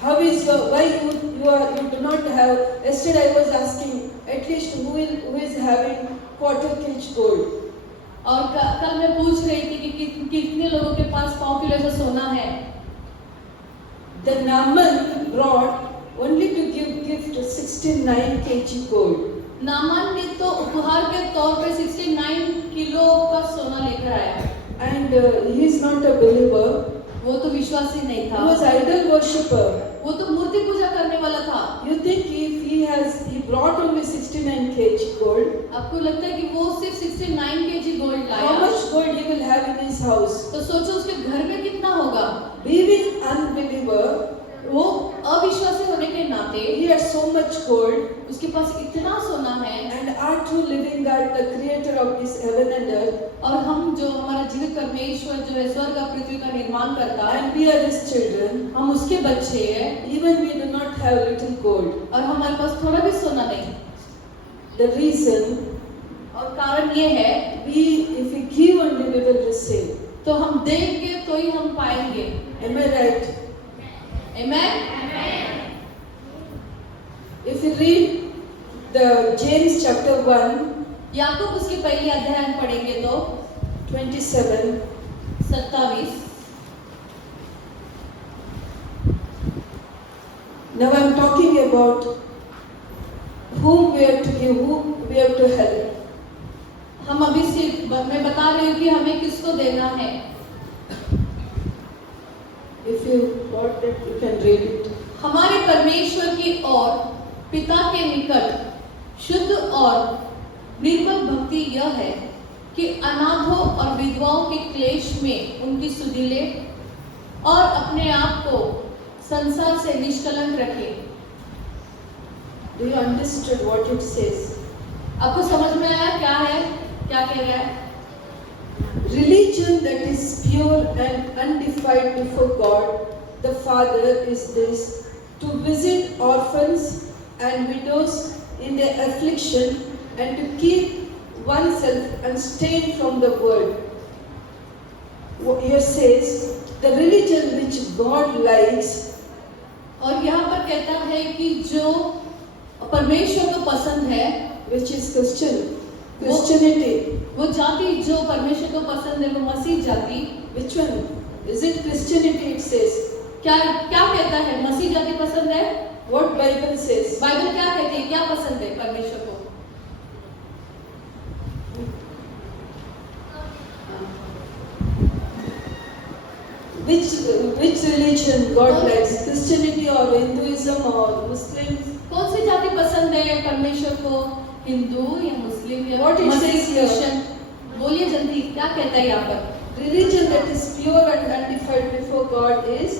How is your, why you do not have? Yesterday I was asking at least who is having quarter kg gold. और कल मैं पूछ रही थी कि कितने लोगों के पास पाँव किलो का सोना है। The Naaman brought only to give gift 69 kg gold. Naaman ने तो उपहार के तौर पे 69 किलो का सोना लेकर आया। And he is not a believer. वो तो विश्वासी नहीं He था। was idol worshipper. वो तो मूर्ति पूजा करने वाला था। You think if he brought only 69 kg gold, आपको लगता है कि वो सिर्फ 69 केजी गोल्ड how लाया? much gold he will have in his house? तो सोचो उसके घर में कितना होगा। Being unbeliever, वो अविश्वासी होने के नाते he had so much gold, उसके पास इतना सोना है। and our true living God, the creator of this heaven and earth, और हम जो हमारा जीवित परमेश्वर जो है स्वर्ग और पृथ्वी का निर्माण करता है, and we are his children, हम उसके बच्चे हैं even we do not have little gold. और हमारे पास थोड़ा भी सोना नहीं। The reason, और कारण ये है, if we give only we will receive. तो हम देंगे तो ही हम पाएंगे। Am I right? Amen? If you read the James chapter 1, याकूब उसके पहले अध्याय में पढ़ेंगे तो 27, 27। now I am talking about whom we have to give, whom we have to help. हम अभी सिर्फ मैं बता रही हूँ कि हमें किसको देना है। If you got it, you can read it. हमारे परमेश्वर की ओर पिता के निकट शुद्ध और निर्मल भक्ति यह है कि अनाथों और विधवाओं के क्लेश में उनकी सुधि ले और अपने आप को संसार से निष्कलंक रखे। Do you understood what it says? आपको समझ में आया क्या है, क्या कह रहा है? Religion that is pure and undefiled before God, the Father, is this: to visit orphans and widows in their affliction and to keep oneself unstained from the world. Here says, the religion which God likes. और यहाँ पर कहता है कि जो परमेश्वर को पसंद है, which is Christianity. वो जाति जो परमेश्वर को पसंद है वो मसीह जाति। Which one? Is it Christianity? It says. क्या कहता है? मसीह जाति पसंद है? What Bible says? बाइबल क्या कहती है? क्या पसंद है परमेश्वर को? Which religion God likes? Christianity or Hinduism or Muslims? कौन सी जाति पसंद है परमेश्वर को? हिंदू या मुस्लिम या What it Masih says here? Christian? बोलिए जल्दी, क्या कहता है यहाँ पर? Religion that is pure and undefiled before God is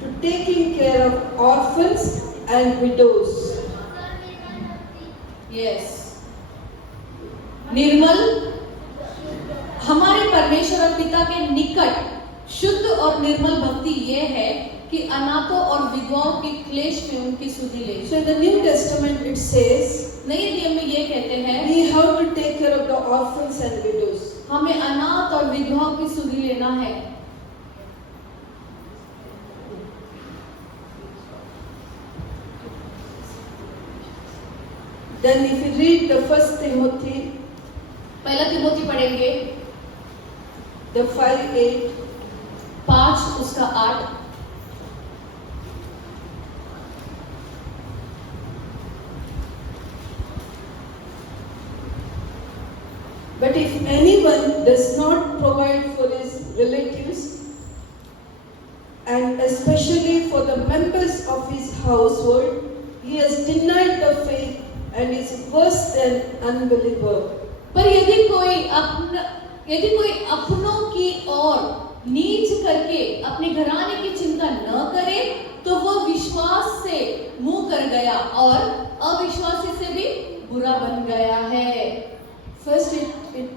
to taking care of orphans and widows. Yes. निर्मल, हमारे परमेश्वर और पिता के निकट शुद्ध और निर्मल भक्ति ये है कि अनाथों और विधवाओं के क्लेश में उनकी सुधि ले। So in the New Testament it says, नए नियम में ये कहते हैं we have to take care of the orphans and widows. हमें अनाथ और विधवाओं की सुधि लेना है। Then if you read the First Timothy, पहला तिमोथी पढ़ेंगे the 5:8. 5 उसका 8। But if anyone does not provide for his relatives, and especially for the members of his household, he has denied the faith and is worse than unbeliever. पर यदि कोई अपनों की ओर नीच करके अपने घराने की चिंता न करे तो वो विश्वास से मुंह कर गया और अविश्वासी से भी बुरा बन गया है। First,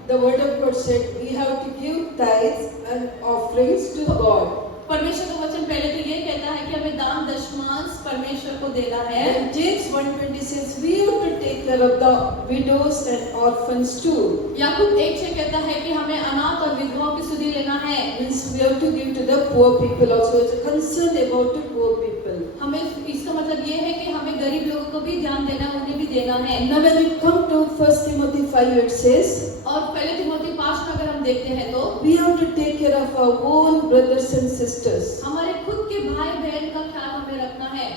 the word of God said we have to give tithes and offerings to God. परमेश्वर का वचन पहले तो ये कहता है कि हमें दान दशमांश परमेश्वर को देना है। And James 1:20 says we have to take care of the widows and orphans too. याकूब 1:6 कहता है कि हमें अनाथ और विधवाओं की सुधि लेना है। Means we have to give to the poor people also. It's a concern about the poor people. हमें इसका मतलब ये है कि हमें गरीब लोगों को भी ध्यान देना है, उन्हें भी देना है। Now when we come to 1 Timothy 5, it says और पहले तिमोथी 5 में अगर हम देखते हैं तो we have to take care of our own brothers and sisters. हमारे खुद के भाई बहन का ख्याल हमें रखना है।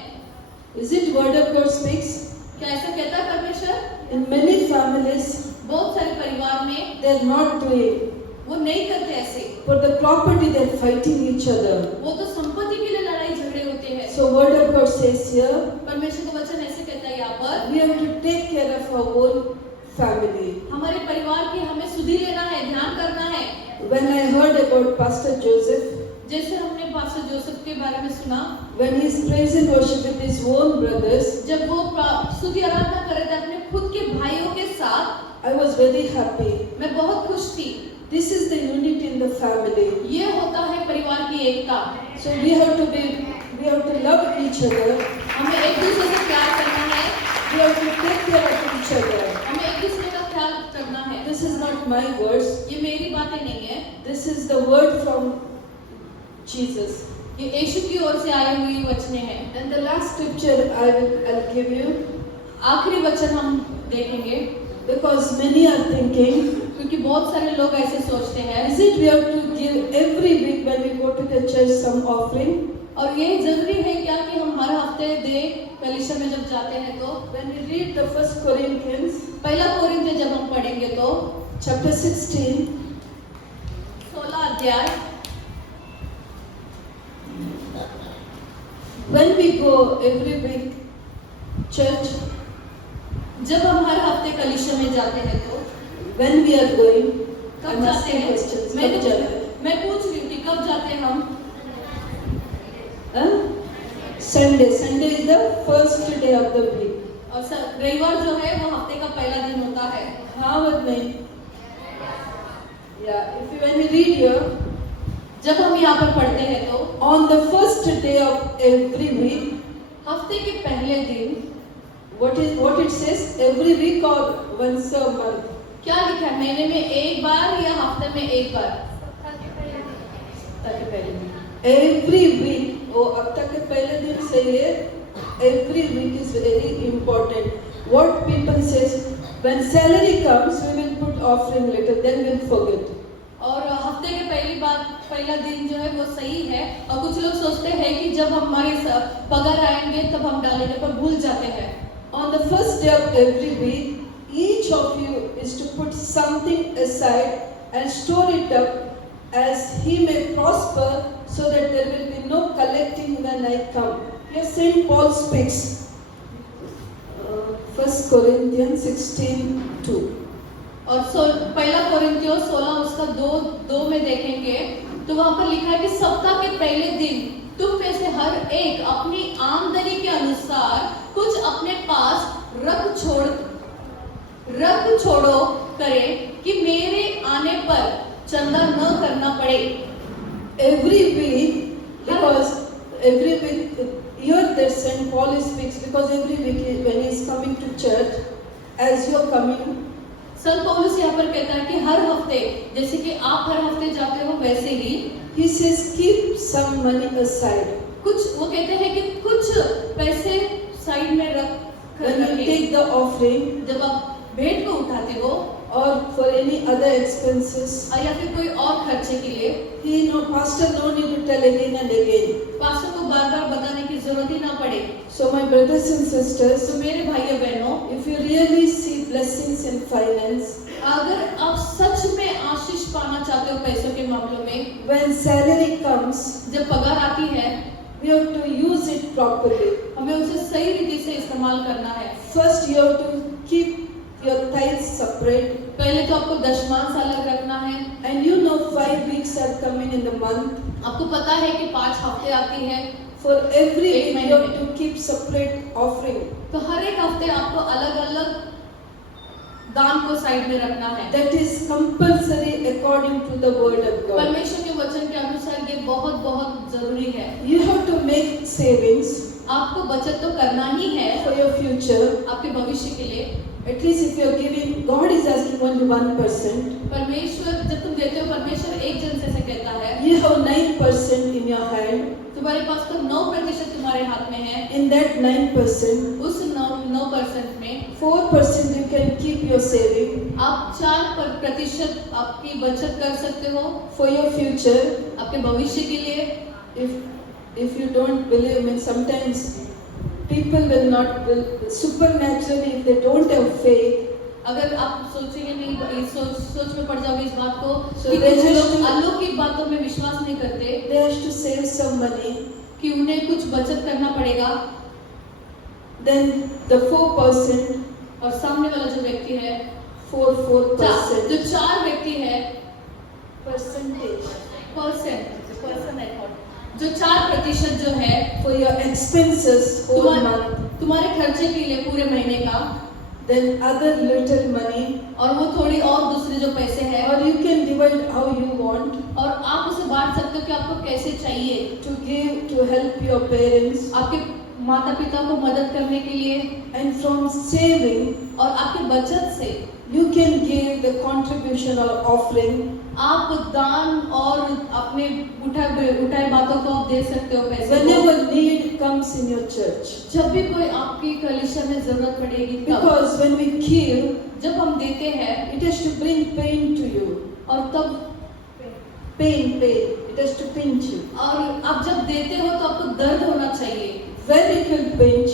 Is it word of God speaks? क्या ऐसा कहता है परमेश्वर? In many families, बहुत सारे परिवार में they are not doing. वो नहीं करते ऐसे। For the property, they are fighting each other. वो तो संपत्ति के लिए लड़ाई झगड़े होते हैं। So word of God says here, परमेश्वर का वचन ऐसे कहता है यहाँ पर, we have to take care of our own family. हमारे परिवार की हमें सुधि लेना है, ध्यान करना है। When I heard about Pastor Joseph, जैसे हमने पास्टर जोसेफ के बारे में सुना, when he is praise and worship with his own brothers, जब वो स्तुति आराधना कर रहे थे अपने खुद के भाइयों के साथ, I was very happy. मैं बहुत खुश थी। This is the unity in the family. ये होता है परिवार की एकता। So we have to love each other. हमें एक दूसरे से प्यार करना है, We have to take care of each other. हमें एक दूसरे का ख्याल करना है। This is not my words. ये मेरी बातें नहीं है, This is the word from Jesus. ये यीशु की ओर से आई हुई वचने हैं। And the last scripture I'll give you, आखिरी वचन हम देखेंगे, because many are thinking, क्योंकि बहुत सारे लोग ऐसे सोचते हैं, is it we have to give every week when we go to the church some offering? और ये जरूरी है क्या कि हम हर हफ्ते दे कलीसिया में जब जाते हैं तो? When we read the 1 Corinthians पहला कोरिन्थियों जब हम पढ़ेंगे तो chapter 16, 16 अध्याय, when we go every week church, जब हम हर हफ्ते कलीसिया में जाते हैं तो when we are going, कब I'm जाते asking हैं? questions. कब जाते हैं? मैं पूछ रही हूँ कि कब जाते हैं हम? Sunday. Sunday is the first day of the week. और रविवार जो है वो हफ्ते का पहला दिन होता है। हाँ और नहीं? Yeah. When we read here, जब हम यहाँ पर पढ़ते हैं तो on the first day of every week, हफ्ते के पहले दिन, what it says? Every week or once a month? क्या लिखा है? महीने में एक बार या हफ्ते में एक बार? ताकि पहले दिन। Every week. वो अब तक के पहले दिन से ये every week is very important. What people says, when salary comes, we will put offering later, then we'll forget. और हफ्ते के पहला दिन जो है वो सही है, और कुछ लोग सोचते हैं कि जब हमारे पगार आएंगे तब हम डालेंगे, पर भूल जाते हैं। On the first day of every week, each of you is to put something aside and store it up as he may prosper, so that there will be no collecting when I come. Here Saint Paul speaks. 1 Corinthians 16:2. और पहला कोरिन्थियों 16 उसका 2 में देखेंगे तो वहां पर लिखा है कि सप्ताह के पहले दिन तुम में से हर एक अपनी आमदनी के अनुसार कुछ अपने पास रख छोड़ो करे कि मेरे आने पर चंदा न करना पड़े। Every week, because every week, here that Saint Paul speaks, because every week when he is coming to church, as you are coming, संत पौलुस यहाँ पर कहता है कि हर हफ्ते, जैसे कि आप हर हफ्ते जाते हो वैसे ही, he says keep some money aside. कुछ वो कहते हैं कि कुछ पैसे साइड में रख When you take the offering, जब आप भेंट को उठाते हो, or for any other expenses, या फिर कोई और खर्चे के लिए, pastor no need to tell again and again. Pastor को बार बार बताने की जरूरत ही ना पड़े। So my brothers and sisters, तो मेरे भाइयों बहनों, if you really see blessings in finance, अगर आप सच में आशीष पाना चाहते हो पैसों के मामलों में, when salary comes, जब पगार आती है, we have to use it properly. हमें उसे सही रीति से इस्तेमाल करना है। First you have to keep your tithes separate, पहले तो आपको दशमांश अलग रखना है। and you know 5 weeks are coming in the month. आपको पता है कि 5 हफ्ते आती है, For every एक week महीने you have में। to keep separate offering. तो हर एक हफ्ते आपको अलग अलग दान को साइड में रखना है। That is compulsory according to the word of God. परमेश्वर के वचन के अनुसार ये बहुत बहुत जरूरी है। You have to make savings आपको बचत तो करना ही है for your future. आपके भविष्य के लिए। At least if you are giving, God is asking only 1%. परमेश्वर जब तुम देते हो, परमेश्वर एक जन से कहता है, You have 9% in your hand. तुम्हारे पास तो 9% तुम्हारे हाथ में है। In that 9%, उस 9% में 4% you can keep your saving आप 4% आपकी बचत कर सकते हो for your future. आपके भविष्य के लिए। If you don't believe, I mean sometimes people will supernaturally, if they don't have faith, अगर आप सोचेंगे नहीं, सोच में पड़ जाओगे इस बात को So कि they कुछ have लोग to- अलौकिक बातों में विश्वास नहीं करते, they have to save some money. कि उन्हें कुछ बचत करना पड़ेगा, Then the 4%, और सामने वाला जो व्यक्ति है, 4% जो 4 व्यक्ति है, percentage पर्सन है, जो 4% जो है for your expenses whole तुम्हारे month. तुम्हारे खर्चे के लिए पूरे महीने का, Then other little money, और वो थोड़ी और दूसरे जो पैसे हैं, or you can divide how you want और आप उसे बांट सकते हो कि आपको कैसे चाहिए, to give to help your parents. आपके माता पिता को मदद करने के लिए, And from saving, और आपके बचत से you can give the contribution or offering. आप दान और अपने उठाए बातों को आप दे सकते हो पैसे को। Whenever need comes in your church. जब भी कोई आपकी कलीसिया में जरूरत पड़ेगी तब, Because when we give, जब हम देते हैं, it has to bring pain to you. और तब Pain. It has to pinch you. और आप जब देते हो तो आपको दर्द होना चाहिए। When it will pinch,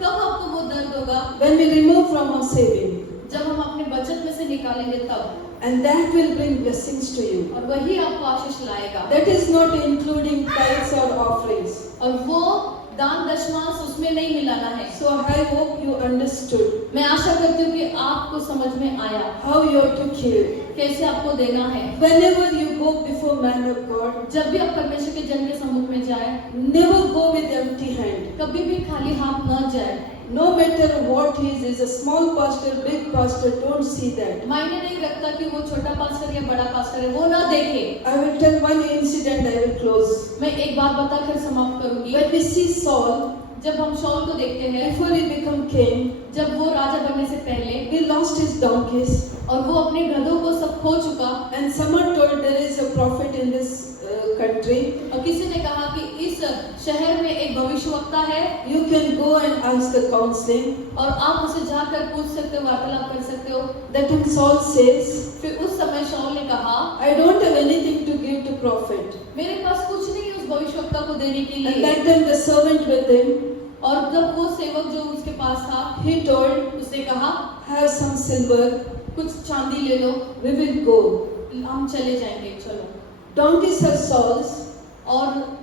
कब आपको वो दर्द होगा? when we remove from our saving. जब हम अपने बचत में से निकालेंगे तब, And that will bring blessings to you. और वही आपको आशीष लाएगा। That is not including tithes or offerings. और वो दान दशमांश उसमें नहीं मिलाना है। So I hope you understood मैं आशा करती हूँ कि आपको समझ में आया how you have to give. कैसे आपको देना है। Whenever you go before man of God, जब भी आप परमेश्वर के जन के सम्मुख में जाए, never go with empty hand. कभी भी खाली हाथ न जाए। No matter what he is a small pastor, big pastor, don't see that. मायने नहीं रखता कि वो छोटा पास्टर या बड़ा पास्टर है, वो ना देखे। I will tell one incident, I will close. मैं एक बात बताकर समाप्त करूंगी। When we see Saul, जब हम शाऊल को देखते हैं, before he became king, जब वो राजा बनने से पहले, he lost his donkeys. और वो अपने गधों को सब खो चुका, And someone told there is a prophet in this country. और किसी ने कहा कि इस शहर में एक भविष्यवक्ता है, You can go and ask the counseling. और आप उसे जाकर पूछ सकते हो, वार्तालाप कर सकते हो। That when Saul says, फिर उस समय शाऊल ने कहा, I don't have anything to give to prophet. मेरे पास कुछ नहीं है उस भविष्यवक्ता को देने के And लिए। that time the servant with him, और जब वो सेवक जो उसके पास था, he told, उसने कहा, have some silver, कुछ चांदी ले लो, we will go. हम चले जाएंगे, चलो। Donkeys are Saul's, और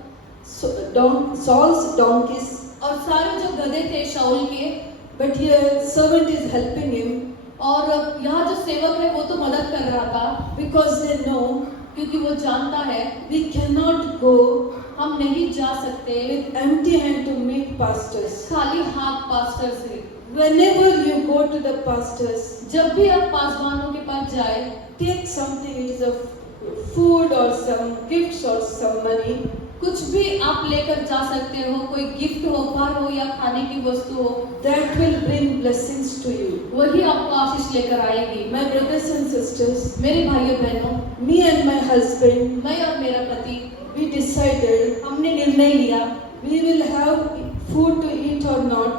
Saul's donkeys, और सारे जो गधे थे शाऊल के, but here servant is helping him और यहाँ जो सेवक है वो तो मदद कर रहा था, because they know क्योंकि वो जानता है we cannot go हम नहीं जा सकते with empty hand to meet pastors. खाली हाथ पास्टर से। Whenever you go to the pastors, जब भी आप पासवानों के पास जाए, take something, it is of food or some gifts or some money. कुछ भी आप लेकर जा सकते हो, कोई गिफ्ट हो, उपहार हो या खाने की वस्तु हो, That will bring blessings to you. वही आपको आशीष लेकर आएगी। My brothers and sisters, मेरे भाइयों बहनों, me and my husband, मैं और मेरा पति, we decided हमने निर्णय लिया we will have food to eat or not.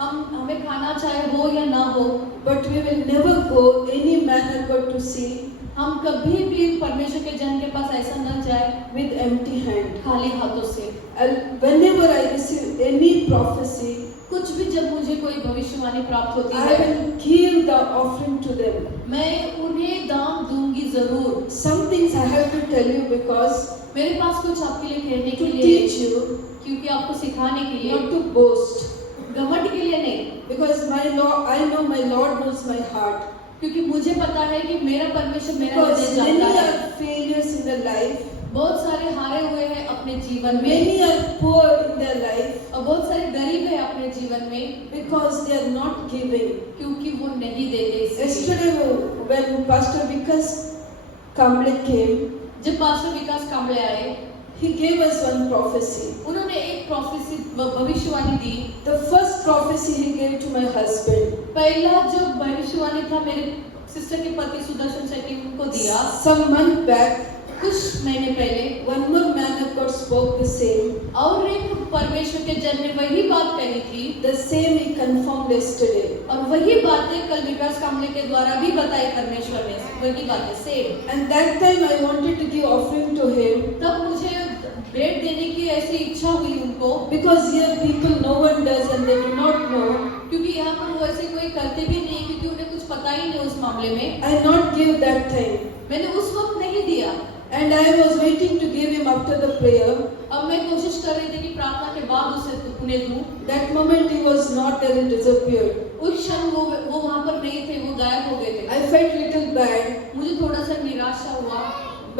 हमें खाना चाहे हो या ना हो, but we will never go any man of God to see हम कभी भी परमेश्वर के जन के पास ऐसा न जाए with empty hand. खाली हाथों से। And whenever I receive any prophecy, कुछ भी जब मुझे कोई भविष्यवाणी प्राप्त होती I है, will give the offering to them. मैं उन्हें दान दूंगी जरूर। Some things I have to tell you because मेरे पास कुछ आपके लिए कहने के to लिए, teach you, क्योंकि आपको सिखाने के लिए, not to boast. घमंड के लिए नहीं, Because my Lord, I know my Lord knows my heart. क्योंकि मुझे पता है कि मेरा परमेश्वर मेरा Because हृदय many जानता है। are failures in their life, बहुत सारे हारे हुए हैं अपने जीवन में, many are poor in their life और बहुत सारे गरीब हैं अपने जीवन में, because they are not giving. क्योंकि वो नहीं देते इसलिए। Yesterday when Pastor Vikas Kamble came, जब पास्टर विकास कांबळे आए, he gave us one prophecy. उन्होंने एक प्रोफेसी भविष्यवाणी दी। The first prophecy he gave to my husband. पहला जो भविष्यवाणी था मेरे सिस्टर के पति सुदर्शन शेट्टी उनको दिया। Some month back, कुछ महीने पहले one more man of God spoke the same. और एक परमेश्वर के जन ने वही बात कही थी, The same he confirmed yesterday. और वही बातें कल विकास कांबळे के द्वारा भी बताई परमेश्वर ने, वही बातें same. And that time I wanted to give offering to him तब मुझे भेंट देने की ऐसी इच्छा हुई उनको, because here people no one does and they do not know. क्योंकि यहाँ पर वो ऐसे कोई करते भी नहीं, क्योंकि उन्हें कुछ पता ही नहीं उस मामले में। I not give that time. मैंने उस वक्त नहीं दिया। And I was waiting to give him after the prayer. अब मैं कोशिश कर रही थी कि प्रार्थना के बाद उसे उन्हें दूं। That moment he was not there, he disappeared. उस क्षण वो वहाँ पर नहीं थे, वो गायब हो गए थे। I felt little bad, मुझे थोड़ा सा निराशा हुआ,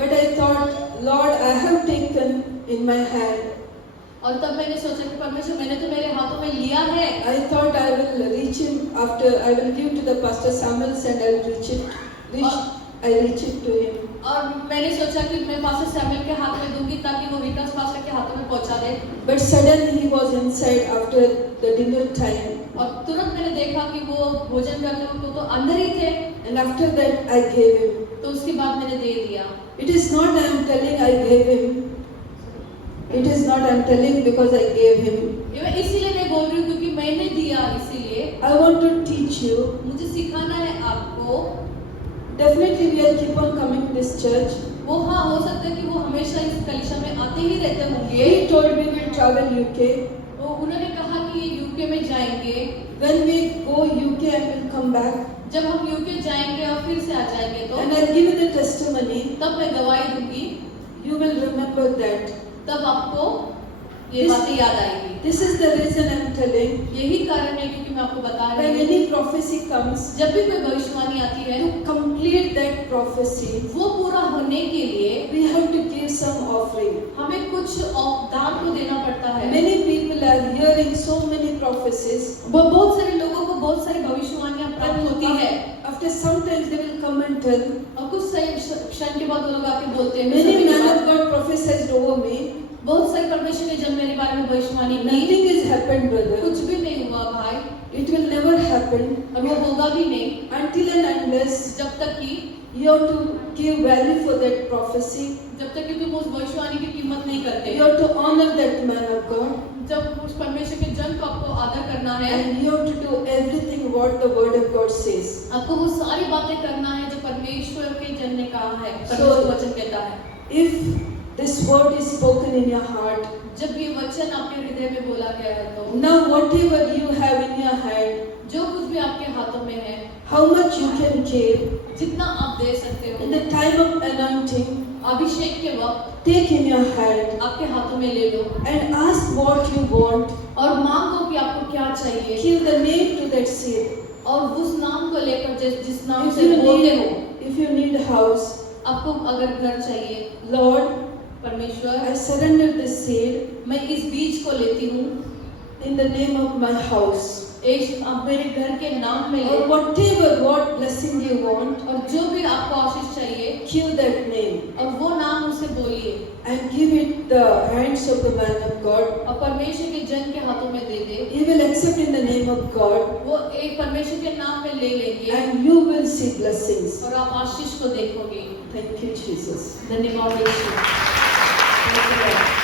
but I thought, Lord, I have taken in my hand. और तब मैंने सोचा कि परमेश्वर मैंने तो मेरे हाथों में लिया है। I thought I will reach him after, I will give to the Pastor Samuels and I will reach it to him. और मैंने सोचा कि मैं पास्टर सैमुअल के हाथ में दूंगी ताकि वो विकास पास्टर के हाथों में पहुंचा दे। But suddenly he was inside after the dinner time. और तुरंत मैंने देखा कि वो भोजन करते वक्त तो अंदर ही थे, And after that I gave him. तो उसके बाद मैंने दे दिया। It is not I am telling I gave him. It is not I am telling because I gave him. ये मैं इसीलिए नहीं बोल रही हूँ क्योंकि मैंने दिया, इसीलिए I want to teach you. मुझे सिखाना है आपको। Definitely we will keep on coming to this church. वो हाँ, हो सकता है कि वो हमेशा इस कलीसिया में आते ही रहते होंगे। He told me we will travel UK. वो उन्होंने कहा कि यूके में जाएंगे। When we go UK and will come back. जब हम यूके जाएंगे और फिर से आ जाएंगे तो And I'll give you the testimony. तब मैं गवाही दूंगी, You will remember that. तब आपको ये बातें याद आएगी। This is the reason I am telling. यही कारण है क्योंकि मैं आपको बता When रही हूँ, any prophecy comes, जब भी कोई भविष्यवाणी आती है, to complete that prophecy, वो पूरा होने के लिए we have to give some offering. हमें कुछ दान को देना पड़ता है। Many people are hearing so many prophecies. बहुत सारे लोगों को बहुत सारी भविष्यवाणियां प्राप्त होती है, After some time they will come and tell. और कुछ क्षण के बाद वो लोग आके बोलते हैं, Many men of God prophesied over me. बहुत सारे परमेश्वर ने जब मेरे बारे में भविष्यवाणी की, Nothing has happened, brother. कुछ भी नहीं हुआ भाई, It will never happen और वो होगा भी नहीं until and unless जब तक कि you have to give value for that prophecy. जब तक कि तुम उस भविष्यवाणी की कीमत नहीं करते, You have to honor that man of God. जब उस परमेश्वर के जन को आपको आदर करना है, And you have to do everything what the word of God says. आपको वो सारी बातें करना है जो परमेश्वर के जन ने कहा है, So, परमेश्वर वचन कहता है। If this word is spoken in your heart, जब ये वचन आपके हृदय में बोला गया है तो now whatever you have in your hand, जो कुछ भी आपके हाथों में है, how much you can give, जितना आप दे सकते in हो, the time of anointing, अभिषेक के वक्त take in your hand आपके हाथों में ले लो and ask what you want. और मांगो कि आपको क्या चाहिए, Give the name to that seed. और उस नाम को लेकर जिस नाम If से you बोलते हो, need, if you need house, आपको अगर घर चाहिए, Lord, परमेश्वर I surrender this seed मैं इस बीज को लेती हूँ, in the name of my house. एक आप मेरे घर के नाम में Or ले, whatever, what blessing you want, और जो भी आपको आशीष चाहिए, give that name और वो नाम उसे बोलिए and give it the hands of the man of God. और परमेश्वर के जन के हाथों में दे दे। He will accept in the name of God वो एक परमेश्वर के नाम में ले लेंगे and you will see blessings. और आप आशीष को देखोगे। Thank you, Jesus. धन्यवाद यीशु। Praise the Lord.